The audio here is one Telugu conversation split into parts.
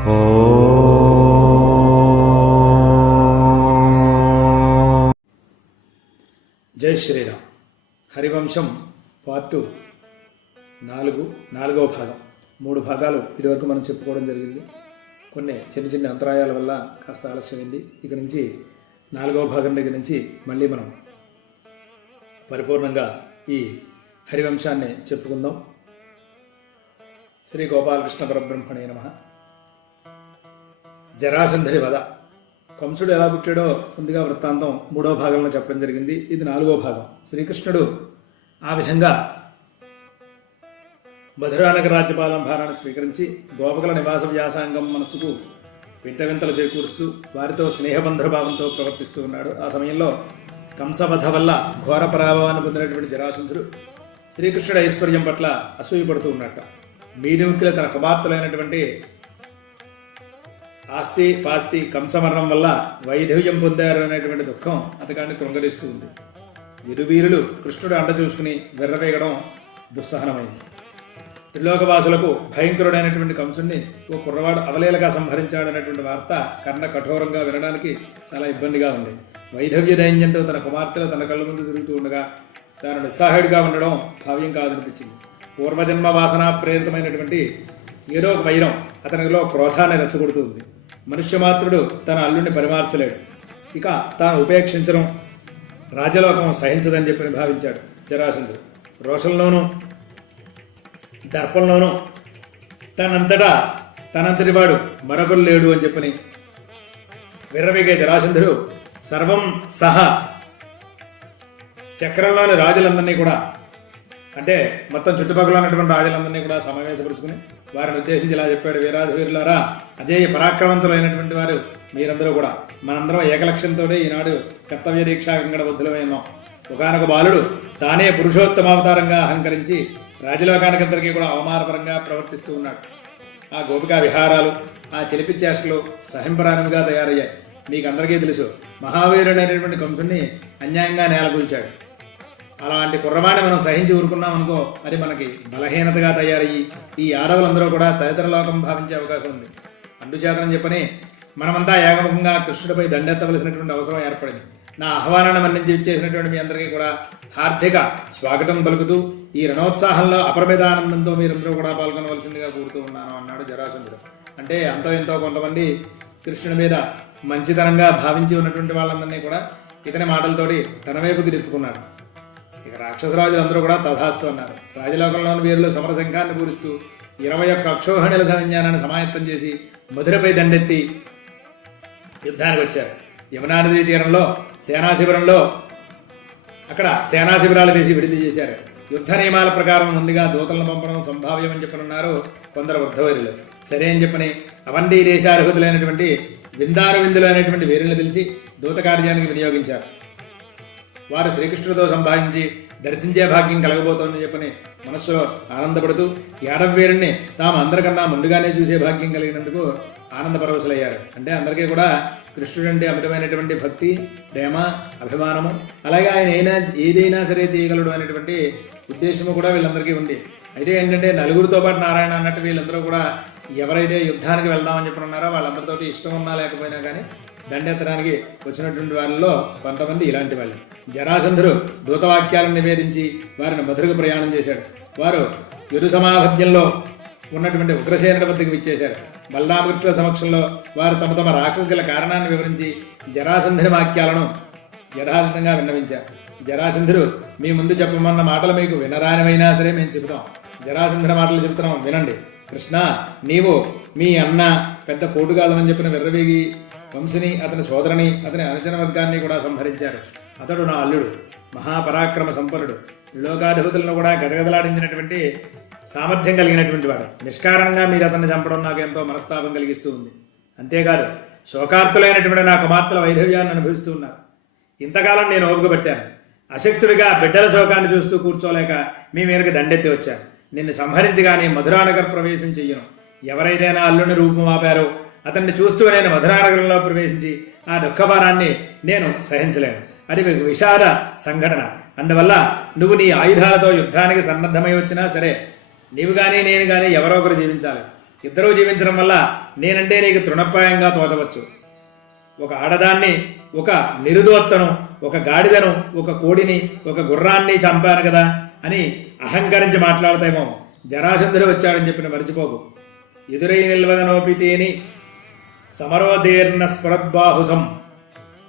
జై శ్రీరామ్. హరివంశం పార్ట్ 4 నాలుగవ భాగం. 3 భాగాలు ఇదివరకు మనం చెప్పుకోవడం జరిగింది. కొన్ని చిన్న అంతరాయాల వల్ల కాస్త ఆలస్యమైంది. ఇక నుంచి 4వ భాగం దగ్గర నుంచి మళ్ళీ మనం పరిపూర్ణంగా ఈ హరివంశాన్ని చెప్పుకుందాం. శ్రీ గోపాలకృష్ణ పరబ్రహ్మణే నమః. జరాసంధుడి వధ. కంసుడు ఎలా పుట్టాడో ముందుగా వృత్తాంతం 3వ భాగంలో చెప్పడం జరిగింది. ఇది 4వ భాగం. శ్రీకృష్ణుడు ఆ విధంగా మధురానగర రాజ్యపాలన భారాన్ని స్వీకరించి గోపకుల నివాస వ్యాసాంగం మనసుకు వింతలు చేకూరుస్తూ వారితో స్నేహబంధుభావంతో ప్రవర్తిస్తూ ఉన్నాడు. ఆ సమయంలో కంసవధ వల్ల ఘోర పరాభవాన్ని పొందినటువంటి జరాసంధుడు శ్రీకృష్ణుడి ఐశ్వర్యం పట్ల అసూయపడుతూ ఉన్నట్ట. మీదిముఖిలో తన కుమార్తెలైనటువంటి ఆస్తి పాస్తి కంసమరణం వల్ల వైధవ్యం పొందారు అనేటువంటి దుఃఖం అతగాన్ని కృంగరిస్తూ ఉంది. ఇరువీరులు కృష్ణుడు అండ చూసుకుని వెర్రవేగడం దుస్సహనమైంది. త్రిలోకవాసులకు భయంకరుడైనటువంటి కంసుడిని ఓ కుర్రవాడు అవలేలగా సంహరించాడనేటువంటి వార్త కర్ణ కఠోరంగా వినడానికి చాలా ఇబ్బందిగా ఉంది. వైధవ్య దైన్యంతో తన కుమార్తెలు తన కళ్ళ ముందు తిరుగుతూ ఉండగా తాను నిస్సహాయుడిగా ఉండడం భావ్యం కాదనిపించింది. పూర్వజన్మ వాసన ప్రేరితమైనటువంటి ఏదో ఒక వైరం అతనిలో క్రోధాన్ని రెచ్చగొడుతూ ఉంది. మనుష్యమాత్రుడు తన అల్లుడిని పరిమార్చలేడు. ఇక తాను ఉపేక్షించడం రాజలోకం సహించదని చెప్పని భావించాడు జరాసంధుడు. రోషంలోనూ దర్పంలోనూ తనంతటి వాడు మరొకరు లేడు అని చెప్పని విర్రవీగే జరాసంధుడు సర్వం సహా చక్రంలోని రాజులందరినీ కూడా, అంటే మొత్తం చుట్టుపక్కల ఉన్నటువంటి రాజులందరినీ కూడా సమావేశపరుచుకుని వారిని ఉద్దేశించి ఇలా చెప్పాడు: వీరాధువీరులారా, అజేయ పరాక్రమంతులైనటువంటి వారు మీరందరూ కూడా మనందరం ఏకలక్ష్యంతో ఈనాడు కర్తవ్య దీక్షా కంగడ బుద్ధులమైనాం. ఒకనొక బాలుడు తానే పురుషోత్తమావతారంగా అహంకరించి రాజలోకానికందరికీ కూడా అవమానపరంగా ప్రవర్తిస్తూ ఉన్నాడు. ఆ గోపికా విహారాలు, ఆ చిలిపి చేష్టలు సహింపరానివిగా తయారయ్యాయి. మీకందరికీ తెలుసు, మహావీరుడైనటువంటి కంసుడిని అన్యాయంగా నేలకూల్చాడు. అలాంటి కుర్రవాణ్ణి మనం సహించి ఊరుకున్నాం అనుకో, అది మనకి బలహీనతగా తయారయ్యి ఈ ఆడవులందరూ కూడా తదితర లోకం భావించే అవకాశం ఉంది. అందుచేతని చెప్పని మనమంతా ఏకముఖంగా కృష్ణుడిపై దండెత్తవలసినటువంటి అవసరం ఏర్పడింది. నా ఆహ్వానాన్ని మన్నించి ఇచ్చేసినటువంటి మీ అందరికీ కూడా హార్దిక స్వాగతం పలుకుతూ ఈ రణోత్సాహంలో అపరిమితానందంతో మీరందరూ కూడా పాల్గొనవలసిందిగా కోరుతూ ఉన్నాను అన్నాడు జరాసంధుడు. అంటే అంతో ఎంతో కొంతమంది కృష్ణుడి మీద మంచితనంగా భావించి ఉన్నటువంటి వాళ్ళందరినీ కూడా ఇతని మాటలతోటి తన వైపుకి తిప్పుకున్నాడు. ఇక రాక్షసరాజులందరూ కూడా తథాస్తు అన్నారు. రాజలోకంలోని వీరులు సమరశంఖాన్ని పూరిస్తూ 21 అక్షోహిణుల సైన్యాన్ని సమాయత్తం చేసి మధురపై దండెత్తి యుద్ధానికి వచ్చారు. యమునా నదీ తీరంలో సేనా శిబిరంలో అక్కడ సేనా శిబిరాలు వేసి విడిది చేశారు. యుద్ధ నియమాల ప్రకారం ముందుగా దూతలను పంపడం సంభావ్యం అని చెప్పనున్నారు కొందరు వృద్ధవైరులు. సరే అని చెప్పని అవండీ దేశాధిపతులైనటువంటి విందాను అనేటువంటి వీరులను పిలిచి దూత కార్యానికి వినియోగించారు. వారు శ్రీకృష్ణుడితో సంభాషించి దర్శించే భాగ్యం కలగబోతోందని చెప్పని మనస్సులో ఆనందపడుతూ యాదవీరుణ్ణి తాము అందరికన్నా ముందుగానే చూసే భాగ్యం కలిగినందుకు ఆనందపరవశులయ్యారు. అంటే అందరికీ కూడా కృష్ణుడంటే అమితమైనటువంటి భక్తి, ప్రేమ, అభిమానము, అలాగే ఆయన ఏదైనా సరే చేయగలడు అనేటువంటి ఉద్దేశము కూడా వీళ్ళందరికీ ఉంది. అయితే ఏంటంటే నలుగురితో పాటు నారాయణ అన్నట్టు వీళ్ళందరూ కూడా ఎవరైతే యుద్ధానికి వెళ్దామని చెప్పనున్నారో వాళ్ళందరితో ఇష్టం ఉన్నా లేకపోయినా కానీ దండెత్తడానికి వచ్చినటువంటి వాళ్ళలో కొంతమంది ఇలాంటి వాళ్ళు. జరాసంధుడు దూతవాక్యాలను నివేదించి వారిని మధురకు ప్రయాణం చేశాడు. వారు యుధ సమాపద్యంలో ఉన్నటువంటి ఉగ్రసేనుడి వద్దకు విచ్చేశారు. బలరామకృష్ణుల సమక్షంలో వారు తమ రాకకు గల కారణాన్ని వివరించి జరాసంధుని వాక్యాలను యథార్థంగా విన్నవించారు. జరాసంధుడు మీ ముందు చెప్పమన్న మాటలు మీకు వినరానివైనా సరే మేము చెబుతాం. జరాసంధుని మాటలు చెబుతున్నాం, వినండి. కృష్ణ, నీవు మీ అన్న పెద్ద పోటుగాళ్ళని చెప్పిన విర్రవేగి వంశిని, అతని సోదరుని, అతని అనుచర వర్గాన్ని కూడా సంహరించారు. అతడు నా అల్లుడు, మహాపరాక్రమ సంపన్నుడు, త్రిలోకాధిపతులను కూడా గజగజలాడించినటువంటి సామర్థ్యం కలిగినటువంటి వాడు. నిష్కారణంగా మీరు అతన్ని చంపడం నాకు ఎంతో మనస్తాపం కలిగిస్తూ ఉంది. అంతేకాదు శోకార్తులైనటువంటి నా కుమార్తెల వైధవ్యాన్ని అనుభవిస్తూ ఉన్నారు. ఇంతకాలం నేను ఓపిక పట్టాను. అశక్తుడిగా బిడ్డల శోకాన్ని చూస్తూ కూర్చోలేక మీ మీదకి దండెత్తి వచ్చాను. నిన్ను సంహరించి కానీ మధురానగర్ ప్రవేశం చెయ్యను. ఎవరైతే నా అల్లుని రూపం ఆపారో అతన్ని చూస్తూ నేను మధురానగరంలో ప్రవేశించి ఆ దుఃఖభారాన్ని నేను సహించలేను. అది విషాద సంఘటన. అందువల్ల నువ్వు నీ ఆయుధాలతో యుద్ధానికి సన్నద్ధమై వచ్చినా సరే నీవు కానీ నేను కానీ ఎవరో ఒకరు జీవించాలి. ఇద్దరూ జీవించడం వల్ల నేనంటే నీకు తృణప్రాయంగా తోచవచ్చు. ఒక ఆడదాన్ని, ఒక నిరుదోత్తను, ఒక గాడిదను, ఒక కోడిని, ఒక గుర్రాన్ని చంపాను కదా అని అహంకరించి మాట్లాడతామో. జరాసంధుడు వచ్చాడని చెప్పిన మర్చిపోకు. ఎదురై నిల్వగనోపితేని సమరోదీర్ణ స్ఫురద్బాహుసం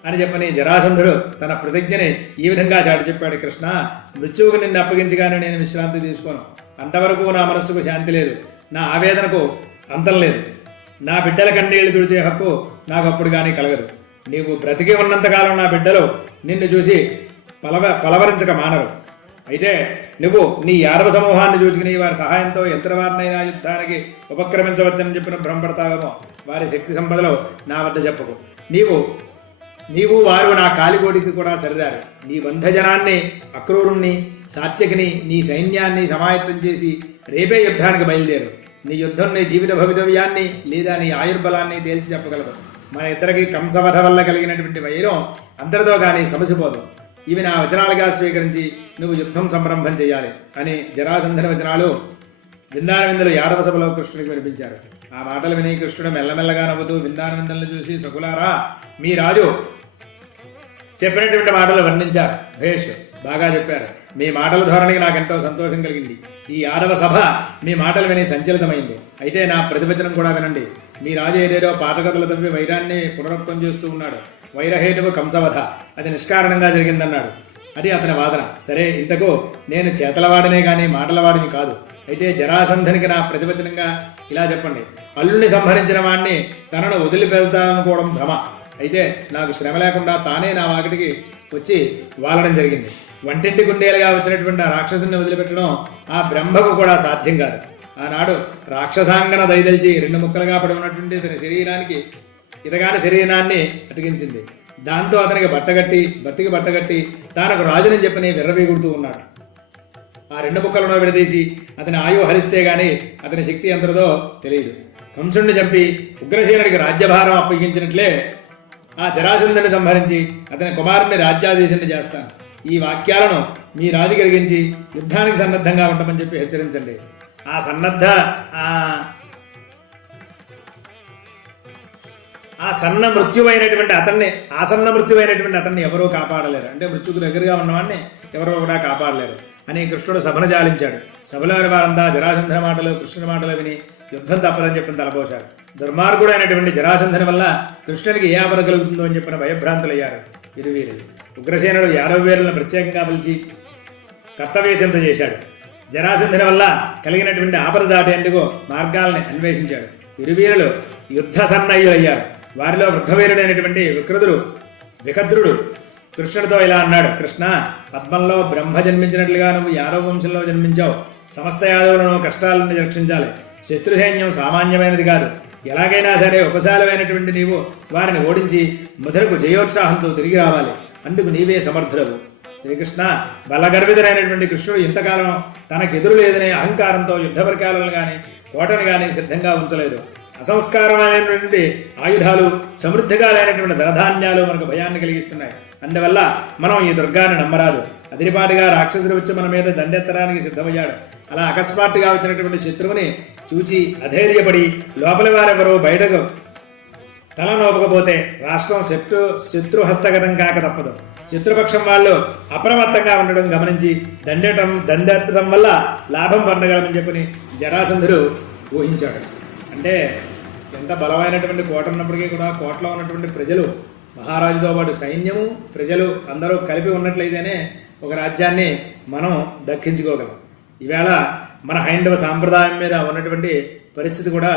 అని చెప్పని జరాసంధుడు తన ప్రతిజ్ఞని ఈ విధంగా చాటి చెప్పాడు. కృష్ణ, మృత్యువుకు నిన్ను అప్పగించగానే నేను విశ్రాంతి తీసుకోను. అంతవరకు నా మనస్సుకు శాంతి లేదు, నా ఆవేదనకు అంతం లేదు. నా బిడ్డల కన్నీళ్లు తుడిచే హక్కు నాకు అప్పుడు కానీ కలగదు. నీవు బ్రతికి ఉన్నంతకాలం నా బిడ్డలు నిన్ను చూసి పలవరించక మానరు. అయితే నువ్వు నీ యాదవ సమూహాన్ని చూసుకుని వారి సహాయంతో ఎంతవారినైనా యుద్ధానికి ఉపక్రమించవచ్చని చెప్పిన భ్రమపడతావేమో. వారి శక్తి సంపదలో నా వద్ద చెప్పకు. నీవు వారు నా కాలిగోడికి కూడా సరిదారు. నీ బంధజనాన్ని, అక్రూరుణ్ణి, సాత్యకిని, నీ సైన్యాన్ని సమాయత్తం చేసి రేపే యుద్ధానికి బయలుదేరు. నీ యుద్ధం నీ జీవిత భవితవ్యాన్ని లేదా నీ ఆయుర్బలాన్ని తేల్చి చెప్పగలదు. మన ఇద్దరికి కంసవధ వల్ల కలిగినటువంటి వైరం అందరితో కానీ సమసిపోదు. ఇవి నా వచనాలుగా స్వీకరించి నువ్వు యుద్ధం సంరంభం చేయాలి అని జరాసంధుని వచనాలు విందానవిందులు యాదవ సభలో కృష్ణుడికి వినిపించారు. ఆ మాటలు విని కృష్ణుడు మెల్లమెల్లగా నవ్వుతూ విందానవిందులను చూసి, సకులారా, మీ రాజు చెప్పినటువంటి మాటలు వర్ణించారు. భేష్, బాగా చెప్పారు. మీ మాటల ధోరణికి నాకెంతో సంతోషం కలిగింది. ఈ యాదవ సభ మీ మాటలు విని సంచలితమైంది. అయితే నా ప్రతివచనం కూడా వినండి. మీ రాజు ఏదేదో పాతకథలు తప్పి వైరాన్ని పునరుక్తం చేస్తూ ఉన్నాడు. వైరహేతువు కంసవధ, అది నిష్కారణంగా జరిగిందన్నాడు. అది అతని వాదన. సరే, ఇంతకు నేను చేతలవాడినే కానీ మాటలవాడిని కాదు. అయితే జరాసంధనికి నా ప్రతివచనంగా ఇలా చెప్పండి. అల్లుని సంహరించిన వాణ్ణి తనను వదిలిపెళ్తాననుకోవడం భ్రమ. అయితే నాకు శ్రమ లేకుండా తానే నా వాకిటికి వచ్చి వాలడం జరిగింది. వంటింటి గుండేలుగా వచ్చినటువంటి ఆ రాక్షసుని వదిలిపెట్టడం ఆ బ్రహ్మకు కూడా సాధ్యం కాదు. ఆనాడు రాక్షసాంగన దయదలిచి 2 ముక్కలుగా పడి ఉన్నటువంటి ఇతని శరీరానికి ఇతగాని శరీరాన్ని అతికించింది. దాంతో అతనికి బతికి బట్టగట్టి తానకు రాజునని చెప్పని విర్రవీగుడుతూ ఉన్నాడు. ఆ 2 ముక్కలను విడదీసి అతని ఆయువు హరిస్తే గాని అతని శక్తి ఎంతదో తెలియదు. కంసుడిని చంపి ఉగ్రసేనుడికి రాజ్యభారం అప్పగించినట్లే ఆ జరాసంధుని సంహరించి అతని కుమారుని రాజ్యాధీశుని చేస్తాను. ఈ వాక్యాలను మీ రాజు కలిగించి యుద్ధానికి సన్నద్ధంగా ఉండమని చెప్పి హెచ్చరించండి. ఆసన్న మృత్యువైనటువంటి అతన్ని ఎవరూ కాపాడలేరు. అంటే మృత్యుకు దగ్గరగా ఉన్నవాడిని ఎవరో కూడా కాపాడలేరు అని కృష్ణుడు సభను జాలించాడు. సభలోని వారంతా జరాసంధుని మాటలు, కృష్ణుని మాటలు విని యుద్ధం తప్పదని చెప్పిన తలపోశారు. దుర్మార్గుడు అయినటువంటి జరాసంధుని వల్ల కృష్ణునికి ఏ ఆపద కలుగుతుందో అని చెప్పిన భయభ్రాంతులయ్యారు ఇరువీరులు. ఉగ్రసేనుడు 50 వీరులను ప్రత్యేకంగా పిలిచి కర్తవ్యచింత చేశాడు. జరాసంధుని వల్ల కలిగినటువంటి ఆపద దాటేందుకు మార్గాల్ని అన్వేషించాడు. ఇరువీరులు యుద్ధ సన్నయ్యులయ్యారు. వారిలో వృద్ధవీరుడైనటువంటి వికద్రుడు కృష్ణుడితో ఇలా అన్నాడు. కృష్ణ, పద్మంలో బ్రహ్మ జన్మించినట్లుగా నువ్వు యాదవ వంశంలో జన్మించావు. సమస్త యాదవులను కష్టాలను రక్షించాలి. శత్రు సైన్యం సామాన్యమైనది కాదు. ఎలాగైనా సరే ఉపశాలమైనటువంటి నీవు వారిని ఓడించి మధురకు జయోత్సాహంతో తిరిగి రావాలి. అందుకు నీవే సమర్థుడవు. శ్రీకృష్ణ, బలగర్వితుడైనటువంటి కృష్ణుడు ఇంతకాలం తనకెదురు లేదనే అహంకారంతో యుద్ధ పరికాలను గాని కోటను గాని సిద్ధంగా ఉంచలేదు. అసంస్కారమైనటువంటి ఆయుధాలు, సమృద్ధిగా లేనటువంటి ధనధాన్యాలు మనకు భయాన్ని కలిగిస్తున్నాయి. అందువల్ల మనం ఈ దుర్గాన్ని నమ్మరాదు. అదిరిపాటిగా రాక్షసుడు వచ్చి మన మీద దండెత్తడానికి సిద్ధమయ్యాడు. అలా అకస్మాత్తుగా వచ్చినటువంటి శత్రువుని చూచి అధైర్యపడి లోపలి వారెవరో బయటకు తలనోపకపోతే రాష్ట్రం శత్రు హస్తగతం కాక తప్పదు. శత్రుపక్షం వాళ్ళు అప్రమత్తంగా ఉండడం గమనించి దండెత్తడం వల్ల లాభం పొందగలమని చెప్పని జరాసంధుడు ఊహించాడు. అంటే ఎంత బలమైనటువంటి కోట ఉన్నప్పటికీ కూడా కోటలో ఉన్నటువంటి ప్రజలు, మహారాజుతో పాటు సైన్యము, ప్రజలు అందరూ కలిపి ఉన్నట్లయితేనే ఒక రాజ్యాన్ని మనం దక్కించుకోగలం. ఈవేళ మన హైందవ సాంప్రదాయం మీద ఉన్నటువంటి పరిస్థితి కూడా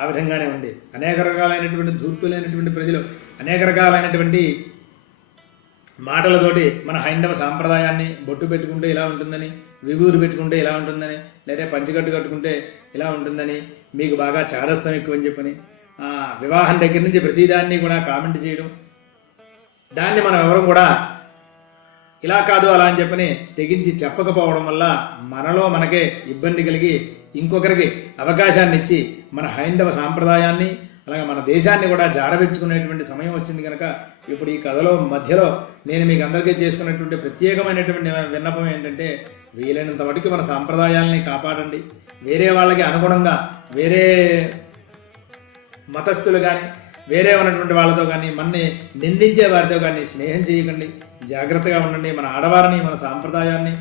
ఆ విధంగానే ఉంది. అనేక రకాలైనటువంటి ధూర్తులైనటువంటి ప్రజలు అనేక రకాలైనటువంటి మాటలతోటి మన హైందవ సాంప్రదాయాన్ని బొట్టు పెట్టుకుంటే ఇలా ఉంటుందని, విభూతి పెట్టుకుంటే ఇలా ఉంటుందని, లేదా పంచకట్టు కట్టుకుంటే ఇలా ఉంటుందని, మీకు బాగా చాదస్తం ఎక్కువని చెప్పని వివాహం దగ్గర నుంచి ప్రతిదాన్ని కూడా కామెంట్ చేయడం, దాన్ని మనం ఎవరు కూడా ఇలా కాదు అలా అని చెప్పని తెగించి చెప్పకపోవడం వల్ల మనలో మనకే ఇబ్బంది కలిగి ఇంకొకరికి అవకాశాన్ని ఇచ్చి మన హైందవ సాంప్రదాయాన్ని అలాగే మన దేశాన్ని కూడా జారవిడ్చుకునేటువంటి సమయం వచ్చింది కనుక ఇప్పుడు ఈ కథలో మధ్యలో నేను మీకు అందరికీ చేసుకున్నటువంటి ప్రత్యేకమైనటువంటి విన్నపం ఏంటంటే వీలైనంత మటుకు మన సాంప్రదాయాల్ని కాపాడండి. వేరే వాళ్ళకి అనుగుణంగా వేరే మతస్థులు కానీ వేరే ఉన్నటువంటి వాళ్ళతో కానీ మన్ని నిందించే వారితో కానీ స్నేహం చేయకండి. జాగ్రత్తగా ఉండండి. మన ఆడవారిని, మన సాంప్రదాయాన్ని,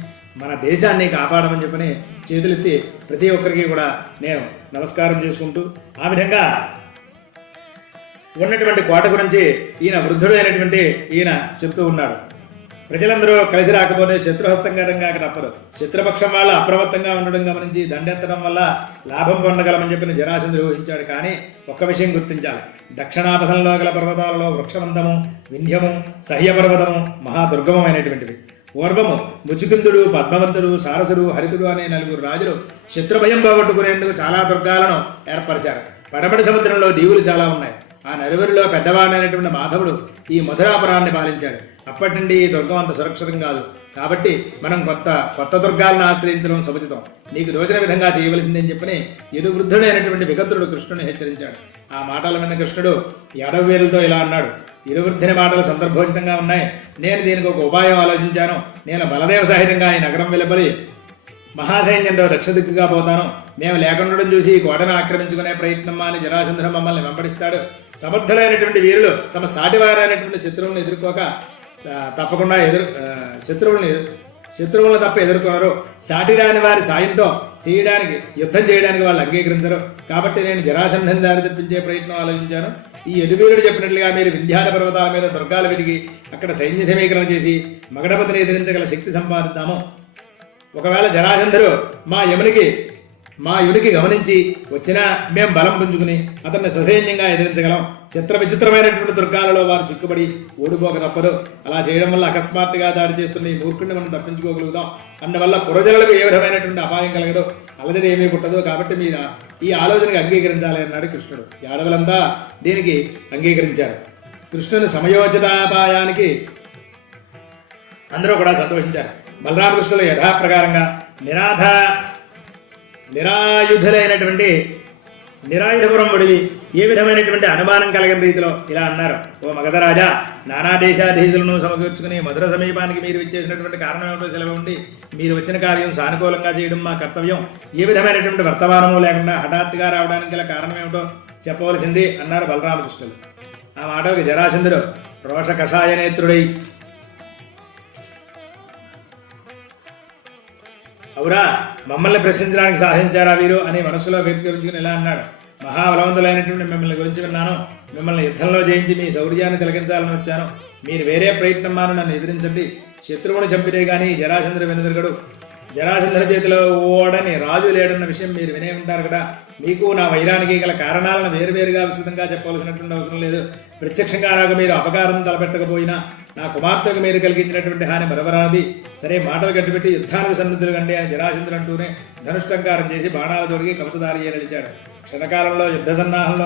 మన దేశాన్ని కాపాడమని చెప్పని చేతులెత్తి ప్రతి ఒక్కరికి కూడా నేను నమస్కారం చేసుకుంటూ, ఆ విధంగా ఉన్నటువంటి కోట గురించి ఈయన వృద్ధుడు అయినటువంటి ఈయన చెప్తూ ఉన్నాడు. ప్రజలందరూ కలిసి రాకపోతే శత్రుహస్తంగా అక్కడ తప్పదు. శత్రుపక్షం వాళ్ళ అప్రమత్తంగా ఉండడం గమనించి దండెత్తడం వల్ల లాభం పొందగలమని చెప్పిన జరాసంధుడు ఊహించాడు. కానీ ఒక్క విషయం గుర్తించాలి. దక్షిణాపథంలో గల పర్వతాలలో వృక్షవంతము, వింధ్యము, సహ్యపర్వతము మహాదుర్గమమైనటువంటివి. పూర్వము ముచుకుందుడు, పద్మవంతుడు, సారసుడు, హరితుడు అనే 4 రాజులు శత్రుభయం పోగొట్టుకునేందుకు చాలా దుర్గాలను ఏర్పరిచారు. పడమటి సముద్రంలో దీవులు చాలా ఉన్నాయి. ఆ నలుగురిలో పెద్దవాడైనటువంటి మాధవుడు ఈ మధురాపురాన్ని పాలించాడు. అప్పటి నుండి ఈ దుర్గం అంత సురక్షితం కాదు. కాబట్టి మనం కొత్త దుర్గాలను ఆశ్రయించడం సముచితం. నీకు రోజున విధంగా చేయవలసిందని చెప్పని వృద్ధుడైనటువంటి విగత్రుడు కృష్ణుని హెచ్చరించాడు. ఆ మాటల విన్న కృష్ణుడు యాదవేరులతో ఇలా అన్నాడు. ఇరువృద్ధుని మాటలు సందర్భోచితంగా ఉన్నాయి. నేను దీనికి ఒక ఉపాయం ఆలోచించాను. నేను బలదేవ సహితంగా ఈ నగరం వెలుపలి మహాసైన్యంలో దక్షదిక్కుగా పోతాను. మేము లేకుండా చూసి ఈ కోటను ఆక్రమించుకునే ప్రయత్నం అని జరాసంధుడు మమ్మల్ని వెంబడిస్తాడు. సమర్థులైనటువంటి వీరులు తమ సాటివారైనటువంటి శత్రువులను ఎదుర్కోక తప్పకుండా శత్రువులను తప్ప ఎదుర్కొనరు. సాటిరాని వారి సాయంతో యుద్ధం చేయడానికి వాళ్ళు అంగీకరించరు. కాబట్టి నేను జరాసంధుని దారి తెప్పించే ప్రయత్నం ఆలోచించాను. ఈ యదువీరుడు చెప్పినట్లుగా మీరు వింధ్యాల పర్వతాల మీద దుర్గాలు వెతికి అక్కడ సైన్య సమీకరణ చేసి మగధపతిని ఎదిరించగల శక్తి సంపాదిద్దాము. ఒకవేళ జరాసంధుడు మా యునికి గమనించి వచ్చినా మేము బలం పుంజుకుని అతన్ని ససైన్యంగా ఎదిరించగలం. విచిత్రమైనటువంటి దుర్గాలలో వారు చిక్కుబడి ఓడిపోక తప్పదు. అలా చేయడం వల్ల అకస్మాత్తుగా దాడి చేస్తున్న ఈ మూర్ఖుడిని మనం తప్పించుకోగలుగుతాం. అందువల్ల పురజనులకు ఏ విధమైనటువంటి అపాయం కలగదు, అలజడి ఏమీ పుట్టదు. కాబట్టి మీరు ఈ ఆలోచనకి అంగీకరించాలి అన్నాడు కృష్ణుడు. యాదవులంతా దీనికి అంగీకరించారు. కృష్ణుని సమయోచితాపాయానికి అందరూ కూడా సంతోషించారు. బలరామకృష్ణులు యథాప్రకారంగా నిరాయుధులైనటువంటి నిరాయుధపురం వడిలి ఏ విధమైనటువంటి అనుమానం కలిగిన రీతిలో ఇలా అన్నారు. ఓ మగధరాజా, నానా దేశాధీశులను సమకూర్చుకుని మధుర సమీపానికి మీరు ఇచ్చేసినటువంటి కారణం ఏమిటో సెలవు ఉండి మీరు వచ్చిన కార్యం సానుకూలంగా చేయడం మా కర్తవ్యం. ఏ విధమైనటువంటి వర్తమానము లేకుండా హఠాత్తుగా రావడానికి గల కారణం ఏమిటో చెప్పవలసింది అన్నారు బలరామకృష్ణులు. ఆ మాటకి జరాసంధుడు రోష కషాయ నేత్రుడై, అవురా, మమ్మల్ని ప్రశ్నించడానికి సాధించారా వీరు అని మనసులో వ్యక్తీకరించుకుని ఇలా అన్నాడు. మహాబలవంతులైనటువంటి మిమ్మల్ని గురించి విన్నాను. మిమ్మల్ని యుద్ధంలో జయించి మీ శౌర్యాన్ని తిలకించాలని వచ్చాను. మీరు వేరే ప్రయత్నం మాను నన్ను ఎదిరించండి. శత్రువుని చంపితే గానీ జరాసంధుడు వెనుదిరగడు. జరాసంధుని చేతిలో ఓడని రాజు లేడన్న విషయం మీరు వినే ఉంటారు కదా. మీకు నా వైరానికి గల కారణాలను వేరువేరుగా విస్తృతంగా చెప్పవలసినటువంటి అవసరం లేదు. ప్రత్యక్షంగా నాకు మీరు అపకారం తలపెట్టకపోయినా నా కుమార్తెకు మీరు కలిగించినటువంటి హాని మరవరాది. సరే, మాటలు గట్టిపెట్టి యుద్ధానికి సన్నిధులు కండి అని జరాసంధుడు అంటూనే ధనుష్టంకారం చేసి బాణాలు దొరికి కవచదారి నిలిచాడు. క్షణకాలంలో యుద్ధ సన్నాహంలో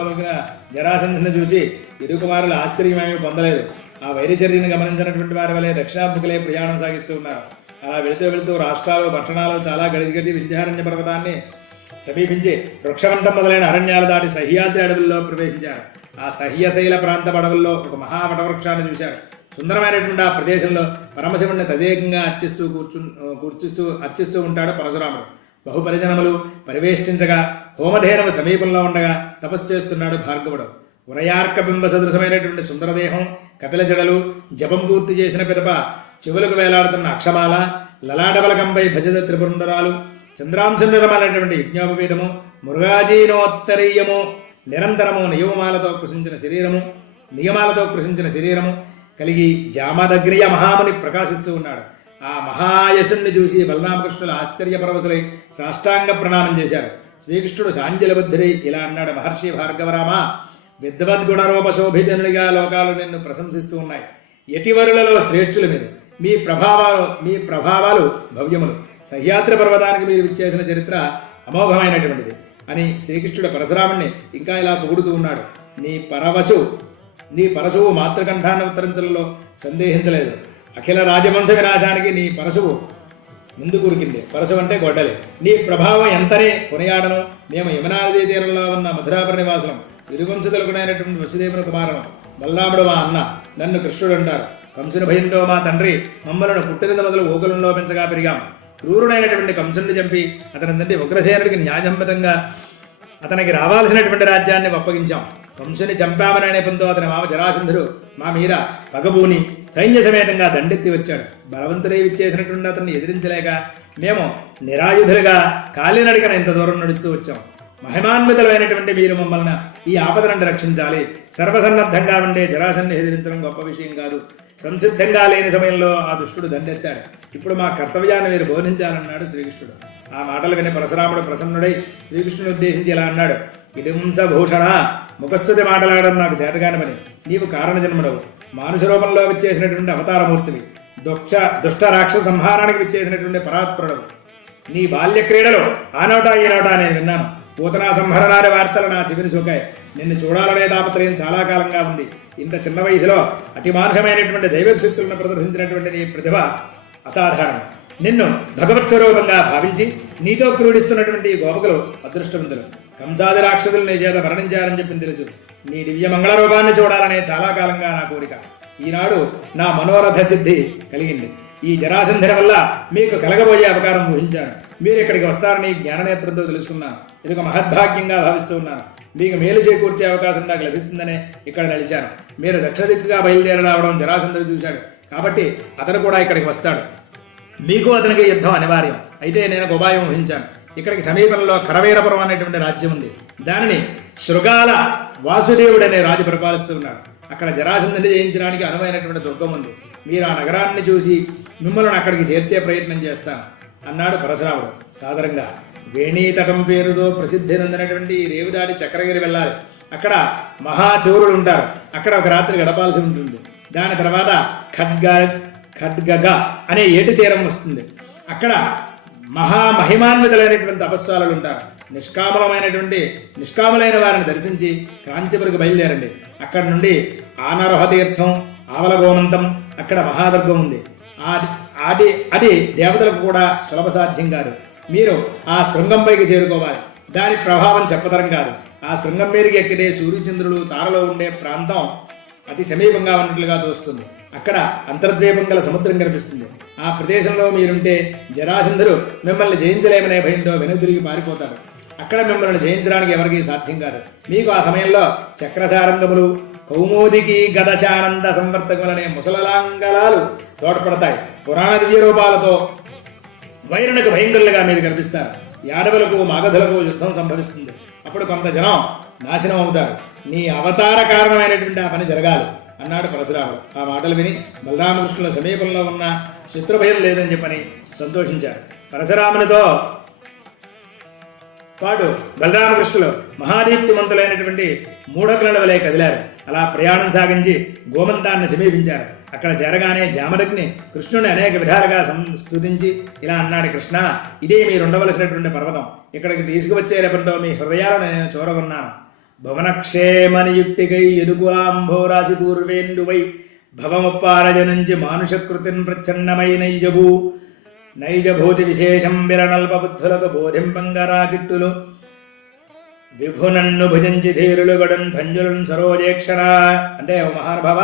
జరాసంధుని చూసి ఇరు కుమారులు ఆశ్చర్యమేమీ పొందలేదు. ఆ వైరచర్యను గమనించినటువంటి వారి వలె దక్షిణాభిముఖులే ప్రయాణం సాగిస్తూ ఉన్నారు. అలా వెళుతూ రాష్ట్రాలు, పట్టణాలు చాలా గడిచి వింధ్యారణ్య పర్వతాన్ని సమీపించి వృక్షవంతం మొదలైన అరణ్యాలు దాటి సహ్యాద్రి అడవుల్లో ప్రవేశించారు. ఆ సహ్యశైల ప్రాంత అడవుల్లో ఒక మహావటవృక్షాన్ని చూశారు. సుందరమైనటువంటి ఆ ప్రదేశంలో పరమశివుడిని తదేకంగా అర్చిస్తూ ఉంటాడు పరశురాముడు. బహుపరిజనములు పరివేష్టించగా హోమధేనము సమీపంలో ఉండగా తపస్సు చేస్తున్నాడు భార్గవుడు. ఉరయార్క బింబ సదృశమైనటువంటి సుందరదేహం, కపిల జడలు, జపం పూర్తి చేసిన పిదప చెవులకు వేలాడుతున్న అక్షమాల, లలాటబలకంపై భజద త్రిపురంధరాలు, చంద్రాంశుండరమైనటువంటి యజ్ఞోపవీతము, మృగాజీనోత్తరీయము, నిరంతరము నియమాలతో కృషించిన శరీరము కలిగి జామదగ్రియ మహాముని ప్రకాశిస్తూ ఉన్నాడు. ఆ మహాయశుణ్ణి చూసి బలరామకృష్ణులు ఆశ్చర్యపరవశులై సాష్టాంగ ప్రణామం చేశారు. శ్రీకృష్ణుడు సాంజలబుద్ధుడై ఇలా అన్నాడు. మహర్షి భార్గవరామ, విద్వద్గుణరూప శోభిజనుడిగా లోకాలు నిన్ను ప్రశంసిస్తూ ఉన్నాయి. యతివరులలో శ్రేష్ఠులు మీరు. మీ ప్రభావాలు భవ్యములు. సహ్యాద్రి పర్వతానికి మీరు ఇచ్చేసిన చరిత్ర అమోఘమైనటువంటిది అని శ్రీకృష్ణుడు పరశురాముణ్ణి ఇంకా ఇలా పొగుడుతూ ఉన్నాడు. నీ పరశువు మాతృకంఠాన్ని ఉత్తరించడంలో సందేహించలేదు. అఖిల రాజవంశ వినాశానికి నీ పరశువు ముందు కురికింది. పరశు అంటే గొడ్డలి. నీ ప్రభావం ఎంతనే కొనియాడను. మేము యమునానదీ తీరంలో ఉన్న మధురాపుర నివాసులం. ఇరువంశతులకునైనటువంటి వసుదేవుని కుమారుడు. బలరాముడు మా అన్న. నన్ను కృష్ణుడు అంటారు. కంసుని భయంతో మా తండ్రి మమ్మలను పుట్టినది మొదలు ఓకులంలో పెంచగా పెరిగాం. క్రూరుడైనటువంటి కంసుని చంపి అతని తండ్రి ఉగ్రసేనుడికి న్యాయసమ్మతంగా అతనికి రావాల్సినటువంటి రాజ్యాన్ని అప్పగించాం. కంసుని చంపామనే నేపంతో అతని మామ జరాసంధుడు మా మీద పగబూని సైన్య సమేతంగా దండెత్తి వచ్చాడు. బలవంతుడై విచ్చేసినటువంటి అతన్ని ఎదిరించలేక మేము నిరాయుధులుగా కాలినడికన ఇంత దూరం నడుస్తూ వచ్చాం. మహిమాన్వితులైనటువంటి మీరు మమ్మల్ని ఈ ఆపద నుండి రక్షించాలి. సర్వసన్నద్ధంగా ఉండే జరాసన్ని ఎదిరించడం గొప్ప విషయం కాదు. సంసిద్ధంగా లేని సమయంలో ఆ దుష్టుడు దండెత్తాడు. ఇప్పుడు మా కర్తవ్యాన్ని మీరు బోధించాలన్నాడు శ్రీకృష్ణుడు. ఆ మాటలు విని పరశురాముడు ప్రసన్నుడై శ్రీకృష్ణుని ఉద్దేశించి ఇలా అన్నాడు: ఇదింసభూషణ, ముఖస్థుతి మాటలాడడం నాకు చేతగాని పని. నీవు కారణ జన్ముడవు, మానుష రూపంలో విచ్చేసినటువంటి అవతారమూర్తివి, దుష్ట రాక్షస సంహారానికి విచ్చేసినటువంటి పరాత్పరుడవు. నీ బాల్య క్రీడలో ఆ నోటా ఈ నోటా నేను విన్నాను. పూతనా సంహరణాది వార్తలు నా చెవిని సోకాయి. నిన్ను చూడాలనే తాపత్రయం చాలా కాలంగా ఉంది. ఇంత చిన్న వయసులో అతి మానుషమైనటువంటి దైవిక శక్తులను ప్రదర్శించినటువంటి నీ ప్రతిభ అసాధారణం. నిన్ను భగవత్ స్వరూపంగా భావించి నీతో క్రీడిస్తున్నటువంటి గోపకులు అదృష్టవంతులు. కంసాది రాక్షసులు నీ చేత మరణించారని చెప్పి తెలుసు. నీ దివ్య మంగళ రూపాన్ని చూడాలనే చాలా కాలంగా నా కోరిక. ఈనాడు నా మనోరథ సిద్ధి కలిగింది. ఈ జరాసంధుని వల్ల మీకు కలగబోయే అవకాశం ఊహించాను. మీరు ఇక్కడికి వస్తారని జ్ఞాననేత్రంతో తెలుసుకున్నాను. ఇది ఒక మహద్భాగ్యంగా భావిస్తూ ఉన్నాను. మీకు మేలు చేకూర్చే అవకాశం నాకు లభిస్తుందనే ఇక్కడ నిలిచాను. మీరు దక్షిణ దిక్కుగా బయలుదేరి రావడం జరాసంధుడు చూశాడు కాబట్టి అతను కూడా ఇక్కడికి వస్తాడు. మీకు అతనికి యుద్ధం అనివార్యం. అయితే నేను ఒక ఉపాయం ఊహించాను. ఇక్కడికి సమీపంలో కరవీరపురం అనేటువంటి రాజ్యం ఉంది. దానిని శృగాల వాసుదేవుడు అనే రాజు పరిపాలిస్తూ ఉన్నాడు. అక్కడ జరాసంధుని జయించడానికి అనువైనటువంటి దుర్గం ఉంది. మీరు ఆ నగరాన్ని చూసి మిమ్మల్ని అక్కడికి చేర్చే ప్రయత్నం చేస్తాను అన్నాడు పరశురాముడు సాదరంగా. వేణీతటం పేరుతో ప్రసిద్ధి నొందినటువంటి రేవుదాటి చక్రగిరి వెళ్ళాలి. అక్కడ మహాచోరులు ఉంటారు. అక్కడ ఒక రాత్రి గడపాల్సి ఉంటుంది. దాని తర్వాత ఖడ్గగ అనే ఏటి తీరం వస్తుంది. అక్కడ మహిమాన్వితులైనటువంటి తపస్సాలు ఉంటారు. నిష్కాములైన వారిని దర్శించి కాంచీపురికి బయలుదేరండి. అక్కడ నుండి ఆనరోహ తీర్థం, ఆవలగోమంతం, అక్కడ మహాదుర్గం ఉంది. అది దేవతలకు కూడా సులభ సాధ్యం కాదు. మీరు ఆ శృంగంపైకి చేరుకోవాలి. దాని ప్రభావం చెప్పతరం కాదు. ఆ శృంగం మీదకి ఎక్కితే సూర్యచంద్రులు తారలో ఉండే ప్రాంతం అతి సమీపంగా ఉన్నట్లుగా తోస్తుంది. అక్కడ అంతర్ద్వీపం గల సముద్రం కనిపిస్తుంది. ఆ ప్రదేశంలో మీరుంటే జరాసంధుడు మిమ్మల్ని జయించలేమనే భయంతో వెనుదిరిగి పారిపోతాడు. అక్కడ మిమ్మల్ని జయించడానికి ఎవరికీ సాధ్యం కాదు. మీకు ఆ సమయంలో చక్రశారంగములు, కౌమోదికి, గదశానంద సంవర్తకులనే ముసలలాంగలాలు తోడ్పడతాయి. పురాణ దివ్య రూపాలతో వైరునకు భయంకరులుగా మీరు కనిపిస్తారు. యాదవులకు, మాగధులకు యుద్ధం సంభవిస్తుంది. అప్పుడు కొంత జనం నాశనం అవుతారు. నీ అవతార కారణమైనటువంటి ఆ పని జరగాలి అన్నాడు పరశురాముడు. ఆ మాటలు విని బలరామకృష్ణుల సమీపంలో ఉన్న శత్రుభయం లేదని చెప్పని సంతోషించారు. పరశురామునితో పాటు బలరామకృష్ణులు మహాదీప్తిమంతులైనటువంటి మూఢకుల వలె కదిలారు. అలా ప్రయాణం సాగించి గోమంతాన్ని సమీపించారు. అక్కడ చేరగానే జామదగ్ని కృష్ణుని అనేక విధాలుగా స్తుతించి ఇలా అన్నాడు: కృష్ణ, ఇదే మీరు ఉండవలసినటువంటి పర్వతం. ఇక్కడికి తీసుకువచ్చే రేపటిలో మీ హృదయాలను నేను చూరగొన్నాను. భువనక్షేమనియుక్తికై ఎదుకులాంభోరాశి పూర్వేందువై భవముప్పారజనుంచి మానుషకృతిన్ ప్రచ్ఛన్నమై నైజభూతి విశేషం విరనల్ప బుద్ధులకు బోధింపంగరాకిట్టులు విభునన్ను భుజించి ధీరులు గడున్ ధంజులున్ సరోజేక్షణ. అంటే ఓ మహానుభావ,